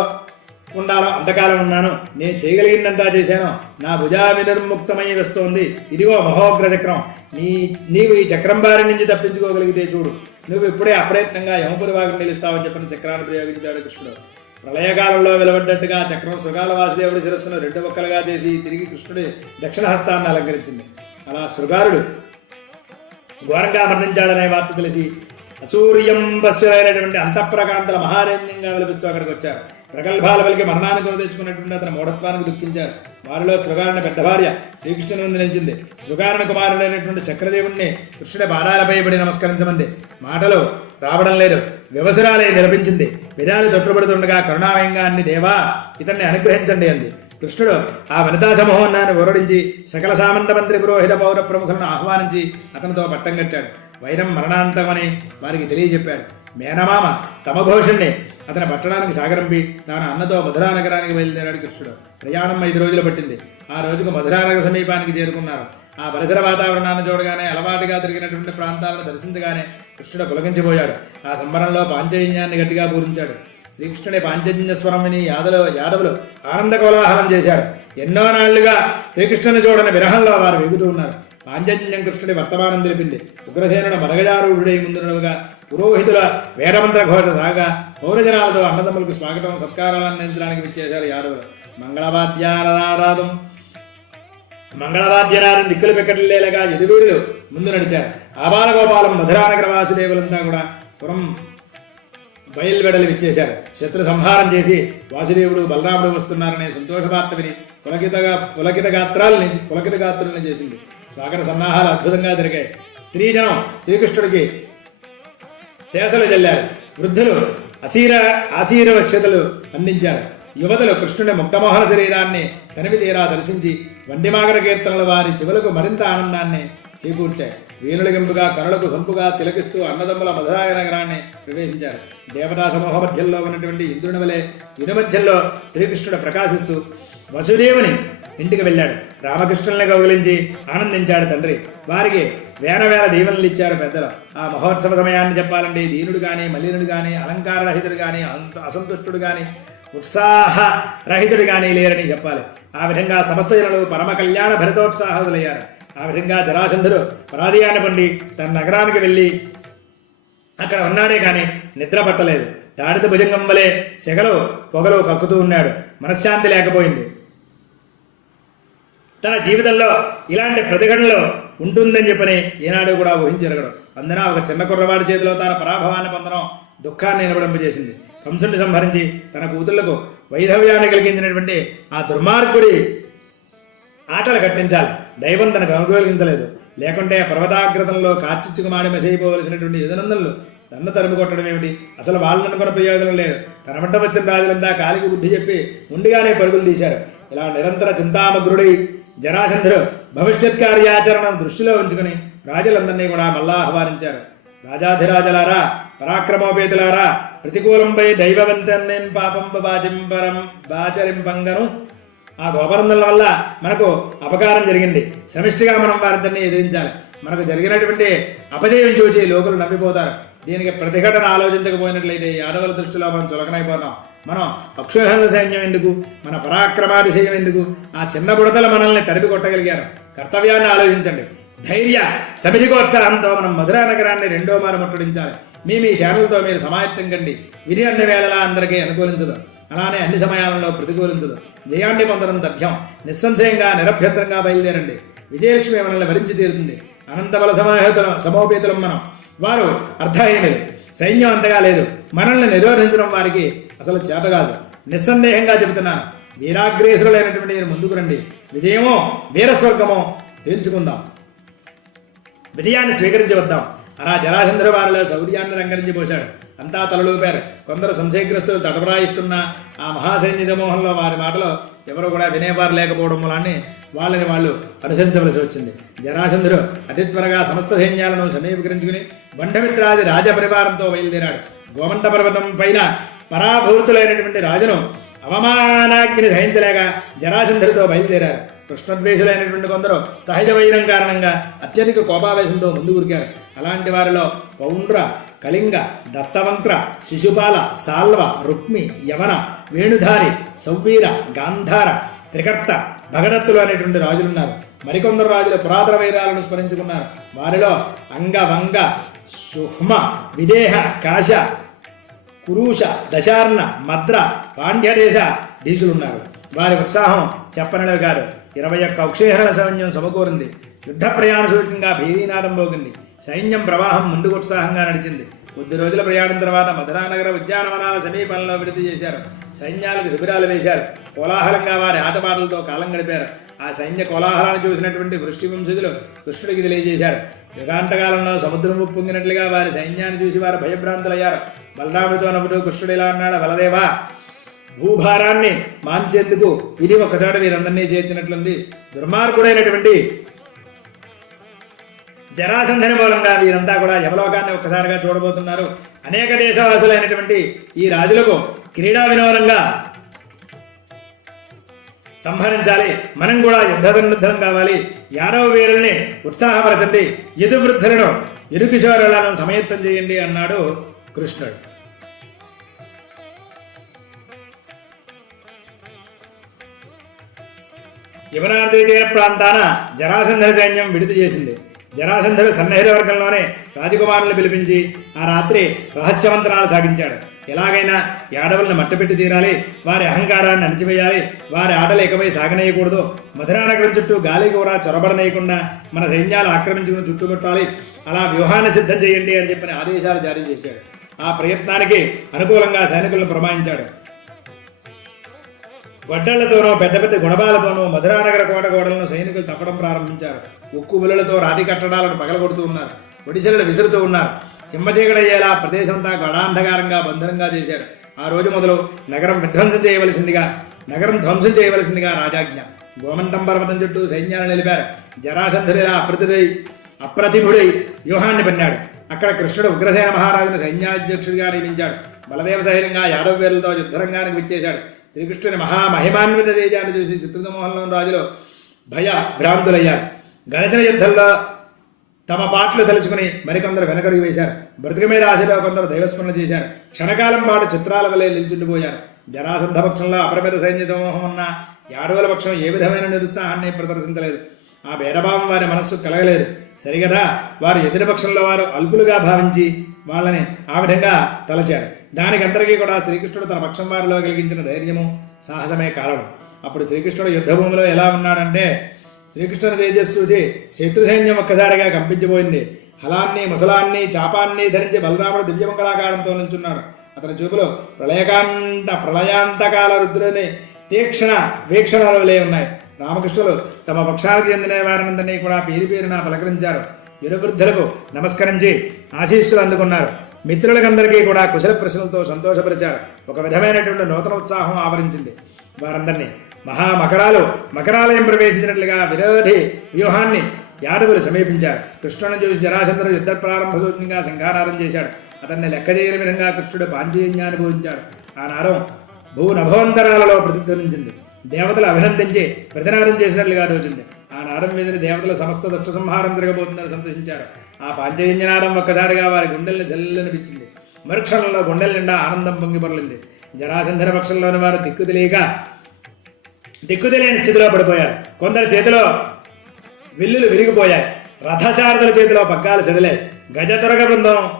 ఉండాలో అంతకాలం ఉన్నాను. నేను చేయగలిగిందంతా చేశాను. నా భుజా వినిర్ముక్తమై వస్తోంది. ఇదిగో మహోగ్ర చక్రం. నీవు ఈ చక్రం బారి నుంచి తప్పించుకోగలిగితే చూడు. నువ్వు ఇప్పుడే అప్రయత్నంగా యమపురి వాగిని నిలుస్తావని చెప్పిన చక్రాన్ని ప్రయోగించాడు కృష్ణుడు. ప్రళయకాలంలో వెలువడ్డట్టుగా చక్రం శృగాల వాసుదేవుడి శిరస్సును 2 ఒక్కలుగా చేసి తిరిగి కృష్ణుడి దక్షిణహస్తాన్ని అలంకరించింది. అలా శృగాలుడు ఘోరంగా మరణించాడనే వార్త తెలిసి అసూర్యం బస్సులైనటువంటి అంతఃప్రకాంతల మహారేణ్యంగా విలపిస్తూ అక్కడికి వచ్చారు. ప్రగల్భాల వలికి మరణాన్ని కొని తెచ్చుకున్నటువంటి అతని మూఢత్వానికి దుఃఖించారు. వారిలో శృగారుని పెద్ద భార్య శ్రీకృష్ణుని ముందు నిలిచింది. శృగారుని కుమారుడైనటువంటి చక్రదేవుణ్ణి కృష్ణుడి పాదాలపై పడి నమస్కరించమంది. మాటలు రావడం లేదు, వ్యవసరాలే విలపించింది. విధాలు తొట్టుబడుతుండగా కరుణామయంగా అన్ని, దేవా ఇతన్ని అనుగ్రహించండి అంది. కృష్ణుడు ఆ వనితా సమూహాన్ని ఓరడించి సకల సామంత మంత్రి పురోహిత పౌర ప్రముఖులను ఆహ్వానించి అతనితో పట్టం కట్టాడు. వైరం మరణాంతమని వారికి తెలియజెప్పాడు. మేనమామ తమఘోషుణ్ణి అతని పట్టణానికి సాగరంపి తాను అన్నతో మధురా నగరానికి బయలుదేరాడు కృష్ణుడు. ప్రయాణం 5 రోజులు పట్టింది. ఆ రోజుకు మధురానగర సమీపానికి చేరుకున్నారు. ఆ పరిసర వాతావరణాన్ని చూడగానే, అలవాటుగా తిరిగినటువంటి ప్రాంతాలను దర్శించగానే కృష్ణుడు పులకించిపోయాడు. ఆ సంబరంలో పాంచజన్యాన్ని గట్టిగా పూరించాడు. శ్రీకృష్ణుడి పాంచజన్య స్వరం విని యాదవులు ఆనంద కోలాహలం చేశారు. ఎన్నో నాళ్లుగా శ్రీకృష్ణుని చూడని విరహంలో వారు వెగుతూ ఉన్నారు. పాంచజన్యం కృష్ణుడి వర్తమానం తెలిపింది. ఉగ్రసేనుడు మరగజారూఢుడై ముందునడుగా పురోహితుల వేదమంత్ర ఘోష సాగా పౌరజనాలతో అన్నదమ్ములకు స్వాగతం సత్కారాలను అందించడానికి విచ్చేశారు యాదవులు. మంగళవాద్యనాదం దిక్కులు పెక్కడలేగా యదువీరులు ముందు నడిచారు. ఆబాలగోపాలం మధురానగర వాసుదేవులంతా కూడా పురం బయలువెడలు విచ్చేశారు. శత్రు సంహారం చేసి వాసుదేవుడు బలరాముడు వస్తున్నారనే సంతోషవార్త విని పులకిత గాత్రుల్ని చేసింది. స్వాగత సన్నాహాలు అద్భుతంగా జరిగాయి. స్త్రీజనం శ్రీకృష్ణుడికి శేషలు జల్లారు. వృద్ధులు ఆశీర్వక్షతలు అందించారు. యువతులు కృష్ణుని ముక్తమోహన శరీరాన్ని తనివి తీరా దర్శించి వండిమాగర కీర్తనల వారి చెవులకు మరింత ఆనందాన్ని చేకూర్చాయి. వీణులగింపుగా కనులకు సంపుగా తిలకిస్తూ అన్నదమ్ముల మధురాయ నగరాన్ని ప్రవేశించారు. దేవతా సమూహ మధ్యంలో ఉన్నటువంటి ఇంద్రుని వలె ఇనుమధ్యంలో శ్రీకృష్ణుడు ప్రకాశిస్తూ వసుదేవుని ఇంటికి వెళ్ళాడు. రామకృష్ణుల్ని కౌగిలించి ఆనందించాడు తండ్రి. వారికి వేల దీవెనలు ఇచ్చారు పెద్దలు. ఆ మహోత్సవ సమయాన్ని చెప్పాలంటే దీనుడు గాని, మలినుడు గాని, అలంకార రహితుడు గాని, అసంతుష్టుడు గాని, ఉత్సాహ రహితుడు గాని లేరని చెప్పాలి. ఆ విధంగా సమస్త జనులు పరమ కళ్యాణ భరితోత్సాహులయ్యారు. ఆ విధంగా జరాసంధుడు పరాజయాన్ని పొంది తన నగరానికి వెళ్ళి అక్కడ ఉన్నాడే కానీ నిద్ర పట్టలేదు. తాడిత భుజంగం వలె సెగలు పొగలు కక్కుతూ ఉన్నాడు. మనశ్శాంతి లేకపోయింది. తన జీవితంలో ఇలాంటి ప్రతిఘటనలో ఉంటుందని చెప్పని ఏనాడు కూడా ఊహించగలడు. అందున ఒక చిన్న కుర్రవాడి చేతిలో తన పరాభవాన్ని పొందడం దుఃఖాన్ని నిలబడింపజేసింది. కంసుని సంహరించి తన కూతుళ్లకు వైధవ్యాన్ని కలిగించినటువంటి ఆ దుర్మార్గుడి ఆటలు కట్టించాలి. దైవం తనకు అనుకూలించలేదు. లేకుంటే పర్వతాగ్రతంలో కార్చిచ్చుకు మాడి మెసైపోవలసినటువంటి యదునందనులు నన్ను తరుము కొట్టడం ఏమిటి? అసలు వాళ్ళను కొన ప్రయోజనం లేదు. తన వెంట వచ్చిన రాజులంతా కాలికి బుద్ధి చెప్పి ముందుగానే పరుగులు తీశారు. ఇలా నిరంతర చింతామగ్రుడై జరాసంధుడు భవిష్యత్ కార్యాచరణను దృష్టిలో ఉంచుకుని రాజులందరినీ కూడా మళ్ళా ఆహ్వానించారు. రాజాధిరాజులారా, పరాక్రమోపేతులారా, ప్రతికూలంపై దైవవంతన్నేన్ పాపం బాచరింపంగను. ఆ గోపనందుల వల్ల మనకు అపకారం జరిగింది. సమిష్టిగా మనం వారిద్దరిని ఎదిరించాలి. మనకు జరిగినటువంటి అపజయం చూసి లోకులు నమ్మిపోతారు. దీనికి ప్రతిఘటన ఆలోచించకపోయినట్లయితే యాదవుల దృష్టిలో మనం చులకనైపోతాం. మనం అక్షోహణ సైన్యం ఎందుకు, మన పరాక్రమాతిశయం ఎందుకు? ఆ చిన్న బుడతలు మనల్ని తరిమి కొట్టగలిగారు. కర్తవ్యాన్ని ఆలోచించండి. ధైర్య సమిధికోత్సాహంతో మనం మధురా నగరాన్ని రెండో మారు ముట్టడించాలి. మీ శానులతో మీరు సమాయత్తం కండి. విధి అన్ని వేళలా అందరికీ అనుకూలించదు, అలానే అన్ని సమయాలలో ప్రతికూలించదు. జయాన్ని పొందడం తథ్యం. నిస్సంశయంగా నిరభ్యంతరంగా బయలుదేరండి. విజయలక్ష్మి మనల్ని వరించి తీరుతుంది. అనంత బల సమోపేతులం మనం. వారు అర్థహీనులు, సైన్యం అంతగా లేదు. మనల్ని నిరోధించడం వారికి అసలు చేత కాదు. నిస్సందేహంగా చెబుతున్నాను. వీరాగ్రేసులైనటువంటి మీరు ముందుకు రండి. విజయమో వీరస్వర్గమో తేల్చుకుందాం. విజయాన్ని స్వీకరించి వద్దాం. అలా జరాసంధుడు వారిలో శౌర్యాన్ని రంగరించిపోశాడు. అంతా తలలూపారు. కొందరు సంశయగ్రస్తులు తటపరాయిస్తున్న ఆ మహాసైన్య సమూహంలో వారి మాటలో ఎవరు కూడా వినేవారు లేకపోవడం వలన వాళ్ళని వాళ్ళు అనుసరించవలసి వచ్చింది. జరాసంధుడు అతి త్వరగా సమస్త సైన్యాలను సమీకరించుకుని బండమిత్రాది రాజపరివారంతో బయలుదేరాడు. గోమంట పర్వతం పైన పరాభూతులైనటువంటి రాజును అవమానాగ్ని దహించలేక జరాసంధుడితో బయలుదేరారు. కృష్ణద్వేషులైనటువంటి కొందరు సహజ వైరం కారణంగా అత్యధిక కోపావేశంతో ముందు ఉరికారు. అలాంటి వారిలో పౌండ్ర, కళింగ, దత్తవంక్ర, శిశుపాల, సాల్వ, రుక్మి, యవన, వేణుధారి, సౌవీర, గాంధార, త్రికర్త, భగదత్తులు అనేటువంటి రాజులున్నారు. మరికొందరు రాజులు పురాతన వైరాలను స్మరించుకున్నారు. వారిలో అంగ, వంగ, సుహ్మ, విదేహ, కాశ, కురూష, దశార్ణ, మద్ర, పాండ్యదేశ డీసులున్నారు. వారి ఉత్సాహం చెప్పనవి కాదు. 21 అక్షేహరణ సైన్యం సమకూరింది. యుద్ధ ప్రయాణ సూచకంగా భీరీనాదం పోగింది. సైన్యం ప్రవాహం ముందుకు ఉత్సాహంగా నడిచింది. కొద్ది రోజుల ప్రయాణం తర్వాత మధురానగర ఉద్యానవనాల సమీపంలో విడిది చేశారు. సైన్యాలకు శిబిరాలు వేశారు. కోలాహలంగా వారి ఆటపాటలతో కాలం గడిపారు. ఆ సైన్య కోలాహలాన్ని చూసినటువంటి వృష్టి వంశజులు కృష్ణుడికి తెలియజేశారు. యుగాంతకాలంలో సముద్రం ఉప్పొంగినట్లుగా వారి సైన్యాన్ని చూసి వారు భయభ్రాంతులయ్యారు. బలరాముడితో నవ్వుతూ కృష్ణుడు ఇలా అన్నాడు: బలదేవా, భూభారాన్ని మాంచేందుకు విధి ఒక్కసారి వీరందరినీ చేర్చినట్లుంది. దుర్మార్గుడైనటువంటి జరాసంధని మూలంగా వీరంతా కూడా యమలోకాన్ని ఒక్కసారిగా చూడబోతున్నారు. అనేక దేశవాసులైనటువంటి ఈ రాజులకు క్రీడా వినోదంగా సంహరించాలి. మనం కూడా యుద్ధ సన్నద్ధం కావాలి. యాదవ వీరుల్ని ఉత్సాహపరచండి. యదువృద్ధులను, యదుకిశోరులను సమయత్తం చేయండి అన్నాడు కృష్ణుడు. యమునానదీ తీర ప్రాంతాన జరాసంధుడి సైన్యం విడుదల చేసింది. జరాసంధుడు సన్నిహిత వర్గంలోనే రాజకుమారులను పిలిపించి ఆ రాత్రి రహస్యమంతనాలు సాగించాడు. ఎలాగైనా యాదవులను మట్టపెట్టి తీరాలి, వారి అహంకారాన్ని అణిచివేయాలి, వారి ఆటలు ఇకపై సాగనేయకూడదు, మధురానగరం చుట్టూ గాలి కూడా చొరబడనేయకుండా మన సైన్యాలు ఆక్రమించుకుని చుట్టుముట్టాలి, అలా వ్యూహాన్ని సిద్ధం చేయండి అని చెప్పిన ఆదేశాలు జారీ చేశాడు. ఆ ప్రయత్నానికి అనుకూలంగా సైనికులను పురమాయించాడు. గొడ్డళ్లతోనూ పెద్ద పెద్ద గుణబాలతోనూ మధురానగర కోట గోడలను సైనికులు తప్పడం ప్రారంభించారు. ఉక్కు బుల్లలతో రాతి కట్టడాలను పగలగొడుతూ ఉన్నారు. ఒడిశలను విసురుతూ ఉన్నారు. చిమ్మచీకటయ్యేలా ప్రదేశంతా గడాంధకారంగా బంధనంగా చేశారు. ఆ రోజు మొదలు నగరం ధ్వంసం చేయవలసిందిగా రాజాజ్ఞ. గోమంతం పర్వతం చుట్టూ సైన్యాన్ని నిలిపారు. జరాసంధుడిలా అప్రతిభుడై వ్యూహాన్ని పన్నాడు. అక్కడ కృష్ణుడు ఉగ్రసేన మహారాజును సైన్యాధ్యక్షుడిగా నియమించాడు. బలదేవ సైన్యంగా యాదవ వీరులతో యుద్ధరంగానికి విచ్చేశాడు. శ్రీకృష్ణుని మహామహిమాన్విత తేజాన్ని చూసి చిత్రమోహన్లోని రాజులు భయ భ్రాంతులయ్యారు. గణేశన యుద్ధంలో తమ పాటలు తలుచుకుని మరికొందరు వెనకడుగు వేశారు. బ్రతుకమే రాశిలో కొందరు దైవస్మరణ చేశారు. క్షణకాలం పాటు చిత్రాల వలె నిల్చుండిపోయారు. జరాసంధ పక్షంలో అపరిమిత సైన్య సమూహం ఉన్న యాదవుల పక్షం ఏ విధమైన నిరుత్సాహాన్ని ప్రదర్శించలేదు. ఆ భేదభావం వారి మనస్సు కలగలేదు. సరిగదా వారు ఎదుటి పక్షంలో వారు అల్పులుగా భావించి వాళ్ళని ఆ విధంగా తలచారు. దానికంతరికీ కూడా శ్రీకృష్ణుడు తన పక్షం వారిలో కలిగించిన ధైర్యము సాహసమే కారణం. అప్పుడు శ్రీకృష్ణుడు యుద్ధభూమిలో ఎలా ఉన్నాడంటే, శ్రీకృష్ణుని తేజస్సు చూసి శత్రు సైన్యం ఒక్కసారిగా కంపించిపోయింది. హలాన్ని ముసలాన్ని చాపాన్ని ధరించి బలరాముడు దివ్యమంగళాకారంతో నిల్చున్నాడు. అతని చూపులు ప్రళయాంతకాల రుద్రుని తీక్షణ వీక్షణలే ఉన్నాయి. రామకృష్ణులు తమ పక్షానికి చెందిన వారినందరినీ కూడా పేరు పేరున పలకరించారు. ఇరువృద్ధులకు నమస్కరించి ఆశీస్సులు అందుకున్నారు. మిత్రులకందరికీ కూడా కుశల ప్రశ్నలతో సంతోషపరిచారు. ఒక విధమైనటువంటి నూతన ఉత్సాహం ఆవరించింది వారందరినీ. మకరాలయం ప్రవేశించినట్లుగా విరోధి వ్యూహాన్ని యాదవులు సమీపించారు. కృష్ణుని చూసి జరాసంధుడు యుద్ధ ప్రారంభ సూచనగా సంఘానారం చేశాడు. అతన్ని లెక్క చేయని విధంగా కృష్ణుడు పాంచజన్యాన్ని పూజించాడు. ఆ నారం భూనభోంతరాలలో ప్రతిధ్వనించింది. దేవతలు అభినందించి ప్రతినాదం చేసినట్లుగా తోచింది. ఆ నాదం మీదని దేవతల సమస్త దుష్ట సంహారం జరగబోతుందని సంతోషించారు. ఆ పాంచజన్యనాదం ఒక్కసారిగా వారి గుండెల్ని జల్లనిపించింది. మరుక్షణంలో గుండెల నిండా ఆనందం పొంగి పొరలింది. జరాసంధర పక్షంలోని వారు దిక్కుతెలియని స్థితిలో పడిపోయారు. కొందరి చేతిలో విల్లులు విరిగిపోయాయి. రథసారథుల చేతిలో పగ్గాలు చెదిలాయి. గజతురగ బృందం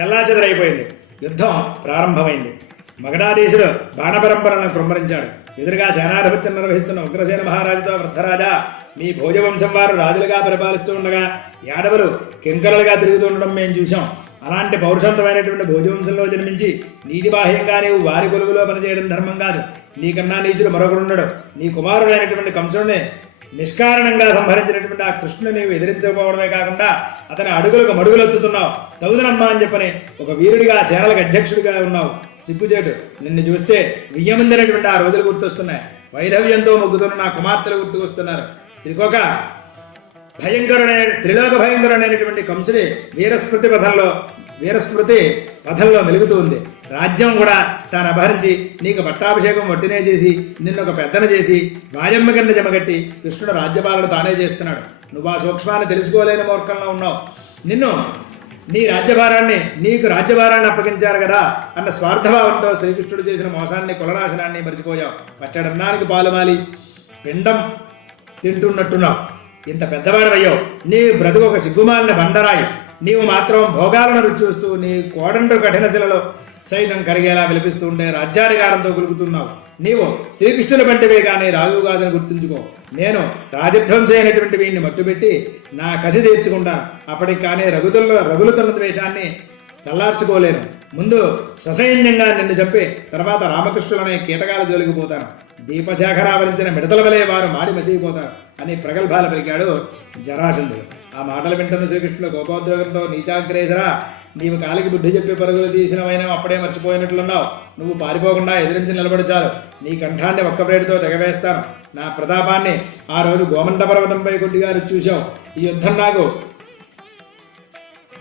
చెల్లాచెదరైపోయింది. యుద్ధం ప్రారంభమైంది. మగధాధీశుడు బాణపరంపరను కృమ్మరించాడు. ఎదురుగా సేనాధిపత్యం నిర్వహిస్తున్న ఉగ్రసేన మహారాజుతో, వృద్ధరాజా, మీ భోజవంశం వారు రాజులుగా పరిపాలిస్తూ ఉండగా యాదవులు కింకరులుగా తిరుగుతూ ఉండడం మేము చూశాం. అలాంటి పౌరుషవంతమైనటువంటి భోజవంశంలో జన్మించి నీతిబాహ్యంగా నీవు వారి కొలువులో పనిచేయడం ధర్మం కాదు. నీకన్నా నీచుడు మరొకరుండడు. నీ కుమారుడైనటువంటి కంసుడిని నిష్కారణంగా సంహరించినటువంటి ఆ కృష్ణుని నీవు ఎదిరించకపోవడమే కాకుండా అతని అడుగులకు మడుగులెత్తుతున్నావు. తగుదనమ్మా అని చెప్పని ఒక వీరుడిగా సేనలకు అధ్యక్షుడిగా ఉన్నావు. సిగ్గుచేటు. నిన్ను చూస్తే వియ్యమందినటువంటి ఆ రోజులు గుర్తొస్తున్నాయి. వైధవ్యంతో మొగ్గుతున్న నా కుమార్తెలు గుర్తుకొస్తున్నారు. త్రిలోక భయంకరుడైనటువంటి కంసుడి వీరస్మృతి పథంలో మెలుగుతూ ఉంది. రాజ్యం కూడా తాను అపహరించి నీకు పట్టాభిషేకం వట్టినే చేసి నిన్నొక పెద్దన చేసి వాజమ్మ కింద జమగట్టి కృష్ణుడు రాజ్యపాలన తానే చేస్తున్నాడు. నువ్వు ఆ సూక్ష్మాన్ని తెలుసుకోలేని మూర్ఖంలో ఉన్నావు. నీకు రాజ్యభారాన్ని అప్పగించారు కదా అన్న స్వార్థభావంతో శ్రీకృష్ణుడు చేసిన మోసాన్ని కులనాశనాన్ని మరిచిపోయావు. పట్టడన్నానికి పాలుమాలి పిండం తింటున్నట్టున్నావు. ఇంత పెద్దవాడవయ్యావు. నీ బ్రతుకు ఒక సిగ్గుమాలిన బండరాయి. నీవు మాత్రం భోగాలను రుచి చూస్తూ నీ కోడండ్రు కఠిన శిలలో సైన్యం కరిగేలా విలిపిస్తూ ఉంటే రాజ్యాధికారంతో కులుకుతున్నావు. నీవు శ్రీకృష్ణుని వంటివే కానీ రాజు కాదని గుర్తుంచుకో. నేను రాజధ్వంసి అయినటువంటి వీడిని మట్టుపెట్టి నా కసి తీర్చుకుంటాను. అప్పటికి కానీ రగులుతున్న ద్వేషాన్ని చల్లార్చుకోలేను. ముందు ససైన్యంగా నిన్ను చెప్పి తర్వాత రామకృష్ణులనే కీటకాల జోలికి పోతాను. దీపశాఖరావరించిన మిడతల వలె వారు మాడి మసిగిపోతారు అని ప్రగల్భాలు పలికాడు జరాసంధుడు. ఆ మాటలు వింటున్న శ్రీకృష్ణుడు కోపోద్రేకంతో, నీచాగ్రేసరా, నీవు కాలికి బుద్ధి చెప్పి పరుగులు తీసినవైనా అప్పుడే మర్చిపోయినట్లున్నావు. నువ్వు పారిపోకుండా ఎదిరించి నిలబడి చాలు. నీ కంఠాన్ని ఒక్క ప్లేటుతో తెగవేస్తాను. నా ప్రతాపాన్ని ఆ రోజు గోమండ పర్వతంపై కొద్దిగా చూశావు. ఈ యుద్ధం నాకు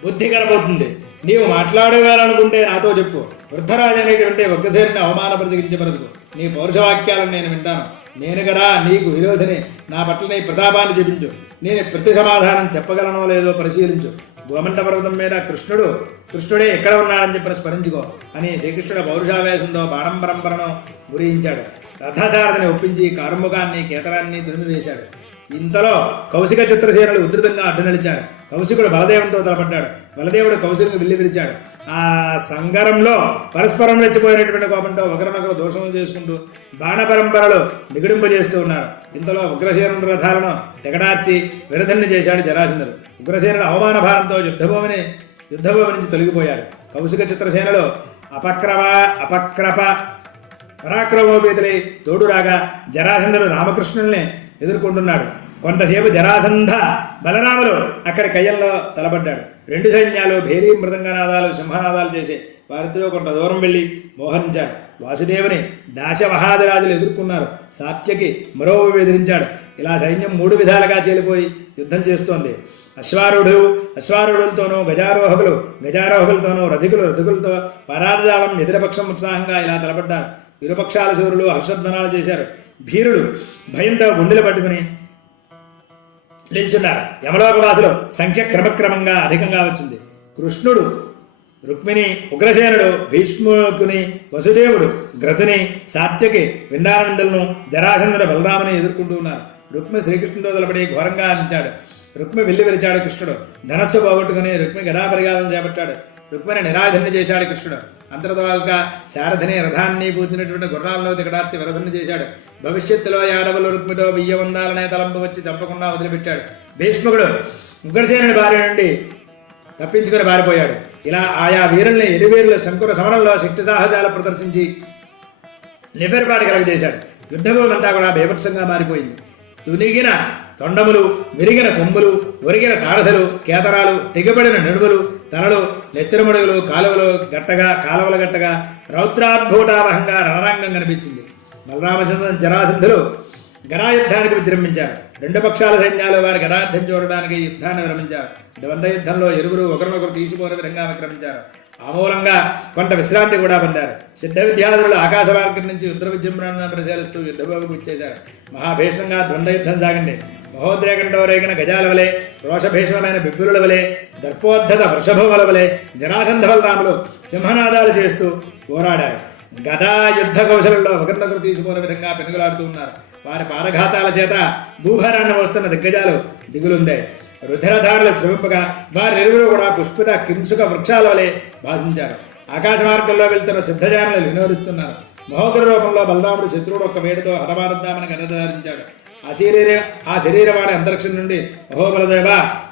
బుద్ధి కనబోతుంది. నీవు మాట్లాడేవాలనుకుంటే నాతో చెప్పు. వృద్ధరాజు అనేటువంటి ఒక్కసేరిని అవమానపరిచగించబరచుకో. నీ పౌరుషవాక్యాలను నేను వింటాను. నేను కదా నీకు విరోధిని. నా పట్ల నీ ప్రతాపాన్ని చూపించు. నేను ప్రతి సమాధానం చెప్పగలనో లేదో పరిశీలించు. గోమండ పర్వతం మీద కృష్ణుడే ఎక్కడ ఉన్నాడని చెప్పి స్మరించుకో అని శ్రీకృష్ణుడు పౌరుషావేశంతో బాణంపరంపరను గురించాడు. రథసారథిని ఒప్పించి కారుముఖాన్ని కేతరాన్ని తురిమివేశాడు. ఇంతలో కౌశిక చిత్రసేనులు ఉధృతంగా అడ్డు నిలిచారు. కౌశికుడు బలదేవునితో తలపడ్డాడు. బలదేవుడు కౌశికునికి విల్లి విరిచాడు. ఆ సంగరంలో పరస్పరం రెచ్చిపోయినటువంటి కోపంతో ఒకరినొకరు దోషములు చేసుకుంటూ బాణ పరంపరలు నిగుడింపజేస్తూ ఉన్నారు. ఇంతలో ఉగ్రసేనుడి రథాలను తెగడార్చి విరధన్ని చేశాడు జరాసంధుడు. ఉగ్రసేనుడు అవమాన భారంతో యుద్ధభూమి నుంచి తొలగిపోయారు. కౌశిక చిత్రసేనులు అపక్రప పరాక్రమోపేతులై తోడు రాగా జరాసంధుడు రామకృష్ణుల్ని ఎదుర్కొంటున్నాడు. కొంతసేపు జరాసంధ బలరాములు అక్కడి కయ్యంలో తలబడ్డాడు. రెండు సైన్యాలు భేరీ మృదంగనాదాలు సింహనాదాలు చేసే వారిద్దరూ కొంత దూరం వెళ్ళి మోహరించారు. వాసుదేవుని దాశమహాదిరాజులు ఎదుర్కొన్నారు. సాత్యకి మరోవైపు ఎదిరించాడు. ఇలా సైన్యం 3 విధాలుగా చేలిపోయి యుద్ధం చేస్తోంది. అశ్వారూఢులతోనూ గజారోహకులతోనూ రథికులతో పరాజాలం ఎదురపక్షం ఉత్సాహంగా ఇలా తలపడ్డారు. ఇరుపక్షాల శూరులు హర్షధ్వనాలు చేశారు. భీరుడు భయంతో గుండెలు పట్టుకుని నిల్చున్నారు. యమలోకవాసులు సంఖ్య క్రమక్రమంగా అధికంగా వచ్చింది. కృష్ణుడు, రుక్మిణి, ఉగ్రసేనుడు, భీష్ముకుని, వసుదేవుడు, గ్రతుని, సాత్యకి, విందానందులను, జరాసంధుడు, బలరాముని ఎదుర్కొంటూ ఉన్నారు. రుక్మి శ్రీకృష్ణుడితో తలపడి ఘోరంగా అందించాడు. రుక్మి వెళ్లి విరిచాడు కృష్ణుడు. ధనస్సు పోగొట్టుకుని రుక్మి గదాపరిగాలను చేపట్టాడు. రుక్మిని నిరాధన్ని చేశాడు కృష్ణుడు. అంతర్వాలుగా శారథిని రథాన్ని పూజినటువంటి గుర్రాలను దిగడార్చి విరధన్ని చేశాడు. భవిష్యత్తులో యాదవులు రుక్మితో బియ్యవందాలనే తలంపు వచ్చి చంపకుండా వదిలిపెట్టాడు. భీష్ముడు ఉగ్రసేనుడి భార్య నుండి తప్పించుకుని పారిపోయాడు. ఇలా ఆయా వీరుల్ని ఎడివీరులు శంకుర సమరంలో శక్తి సాహసాలు ప్రదర్శించి నిబెరపాటు కలుగజేశాడు. యుద్ధభూమి అంతా కూడా బీభత్సంగా మారిపోయింది. తునిగిన తొండములు, విరిగిన కొమ్ములు, ఒరిగిన సారథులు, కేతరాలు, తెగిపడిన నడుములు, తలలు, నెత్తిరమడుగులు, కాలువల గట్టగా రౌద్రాద్భూటావహంగా రణరంగం కనిపించింది. బలరామచంద్ర జరాసంధులు గదాయుద్ధానికి విజృంభించారు. 2 పక్షాల సైన్యాలు వారి గదాయుద్ధం చూడడానికి యుద్ధాన్ని విరమించారు. ద్వంద్వ యుద్ధంలో ఇరువురు ఒకరినొకరు తీసిపోని విధంగా విక్రమించారు. ఆమూలంగా కొంత విశ్రాంతి కూడా పొందారు. సిద్ధ విద్యార్థులు ఆకాశ మార్గం నుంచి ఉత్తర విజృంభణ పరిశీలిస్తూ యుద్ధభూమికి ఇచ్చేశారు. మహాభీషణంగా ద్వంద్వ యుద్ధం సాగింది. మహోద్రేకంతో రేగిన గజాల వలె, రోషభీషణమైన బిబ్బురుల వలె, దర్పోద్ధత వృషభముల వలె జరాసంధ బలరాములు సింహనాదాలు చేస్తూ పోరాడారు. గదా యుద్ధ కౌశలంలో ఒకరినొకరు తీసుకునే విధంగా పెనుగులాడుతూ ఉన్నారు. వారి పాదఘాతాల చేత భూభారాన్ని వస్తున్న దిగ్గజాలు దిగులుందాయి. రుధిరధారులు శ్రమింపగా వారిరువురు కూడా పుష్పిత కింసుక వృక్షాల వలె భాషించారు. ఆకాశ మార్గంలో వెళ్తున్న సిద్ధజానులు వినోదిస్తున్నారు. మహోగ్ర రూపంలో బలరాముడు శత్రువుడు ఒక్క వేడితో హతమారుద్దామని గదధారించాడు. ఆ శరీరవాడి అంతరిక్షం నుండి అహోబలదేవ,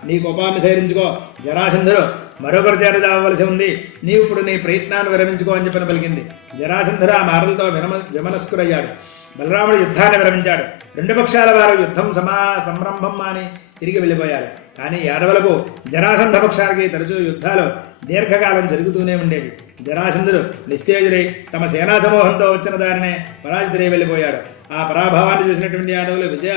నీ కోపాన్ని సైరించుకో, జరాసంధుడు మరొకరు చేత చావవలసి ఉంది, నీవు ఇప్పుడు నీ ప్రయత్నాన్ని విరమించుకో అని చెప్పని పలికింది. జరాసంధుడు ఆ మాటలతో విమనస్కురయ్యాడు. బలరాముడు యుద్ధాన్ని విరమించాడు. 2 పక్షాల వారు యుద్ధం సంరంభం అని తిరిగి వెళ్ళిపోయారు. కానీ యాదవులకు జరాసంధ పక్షానికి తరచూ యుద్ధాలు దీర్ఘకాలం జరుగుతూనే ఉండేవి. జరాసంధుడు నిస్తేజుడై తమ సేనా సమూహంతో వచ్చిన దారినే పరాజితుడై వెళ్ళిపోయాడు. ఆ పరాభవాన్ని చూసినటువంటి యాదవులు విజయ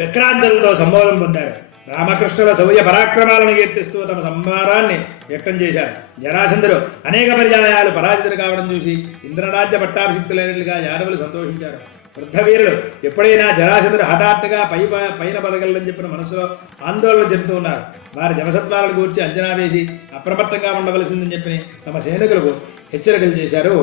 విక్రాంతులతో సంబోధం పొందారు. రామకృష్ణుల శౌర్య పరాక్రమాలను కీర్తిస్తూ తమ సంహారాన్ని వ్యక్తం చేశారు. జరాసంధుడు అనేక పర్యాయాలు పరాజితుడు కావడం చూసి ఇంద్రరాజ్య పట్టాభిషిక్తులైనట్లుగా యాదవులు సంతోషించారు. వృద్ధ వీరులు ఎప్పుడైనా జరాసంధుడు హఠాత్తుగా పైన పదగలని చెప్పిన మనసులో ఆందోళన చెందుతూ ఉన్నారు. వారి జనసత్వాలను గూర్చి అంచనా వేసి అప్రమత్తంగా ఉండవలసిందని చెప్పి తమ సైనికులకు హెచ్చరికలు చేశారు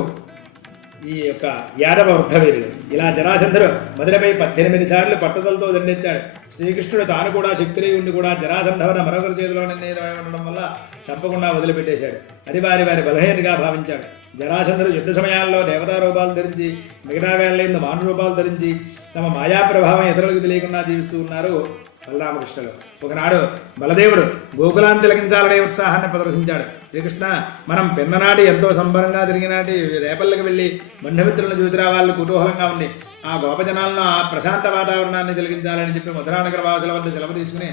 ఈ యొక్క యాదవ వృద్ధ వీరులు. ఇలా జరాసంధుడు మధురపై 18 సార్లు పట్టుదలతో దండెత్తాడు. శ్రీకృష్ణుడు తాను కూడా శక్తులై ఉండి కూడా జరాసంధవన మరొకరి చేతిలో ఉండడం వల్ల చంపకుండా వదిలిపెట్టేశాడు. అది వారి బలహీనగా భావించాడు. జరాసంధుడు యుద్ధ సమయాల్లో దేవతా రూపాలు ధరించి, మిగతా వేళ మానవ రూపాలు ధరించి తమ మాయా ప్రభావం ఇతరులకు తెలియకుండా జీవిస్తూ ఉన్నారు బలరామకృష్ణులు. ఒకనాడు బలదేవుడు గోకులాన్ని తిలకించాలనే ఉత్సాహాన్ని ప్రదర్శించాడు. శ్రీకృష్ణ, మనం పిన్ననాటి ఎంతో సంబరంగా తిరిగినాటి రేపల్లకి వెళ్ళి బంధుమిత్రులను చూసి రావాలని కుతూహలంగా ఉంది. ఆ గోపజనాలను ఆ ప్రశాంత వాతావరణాన్ని తిలకించాలని చెప్పి మధురానగర వాసుల వద్ద సెలవు తీసుకుని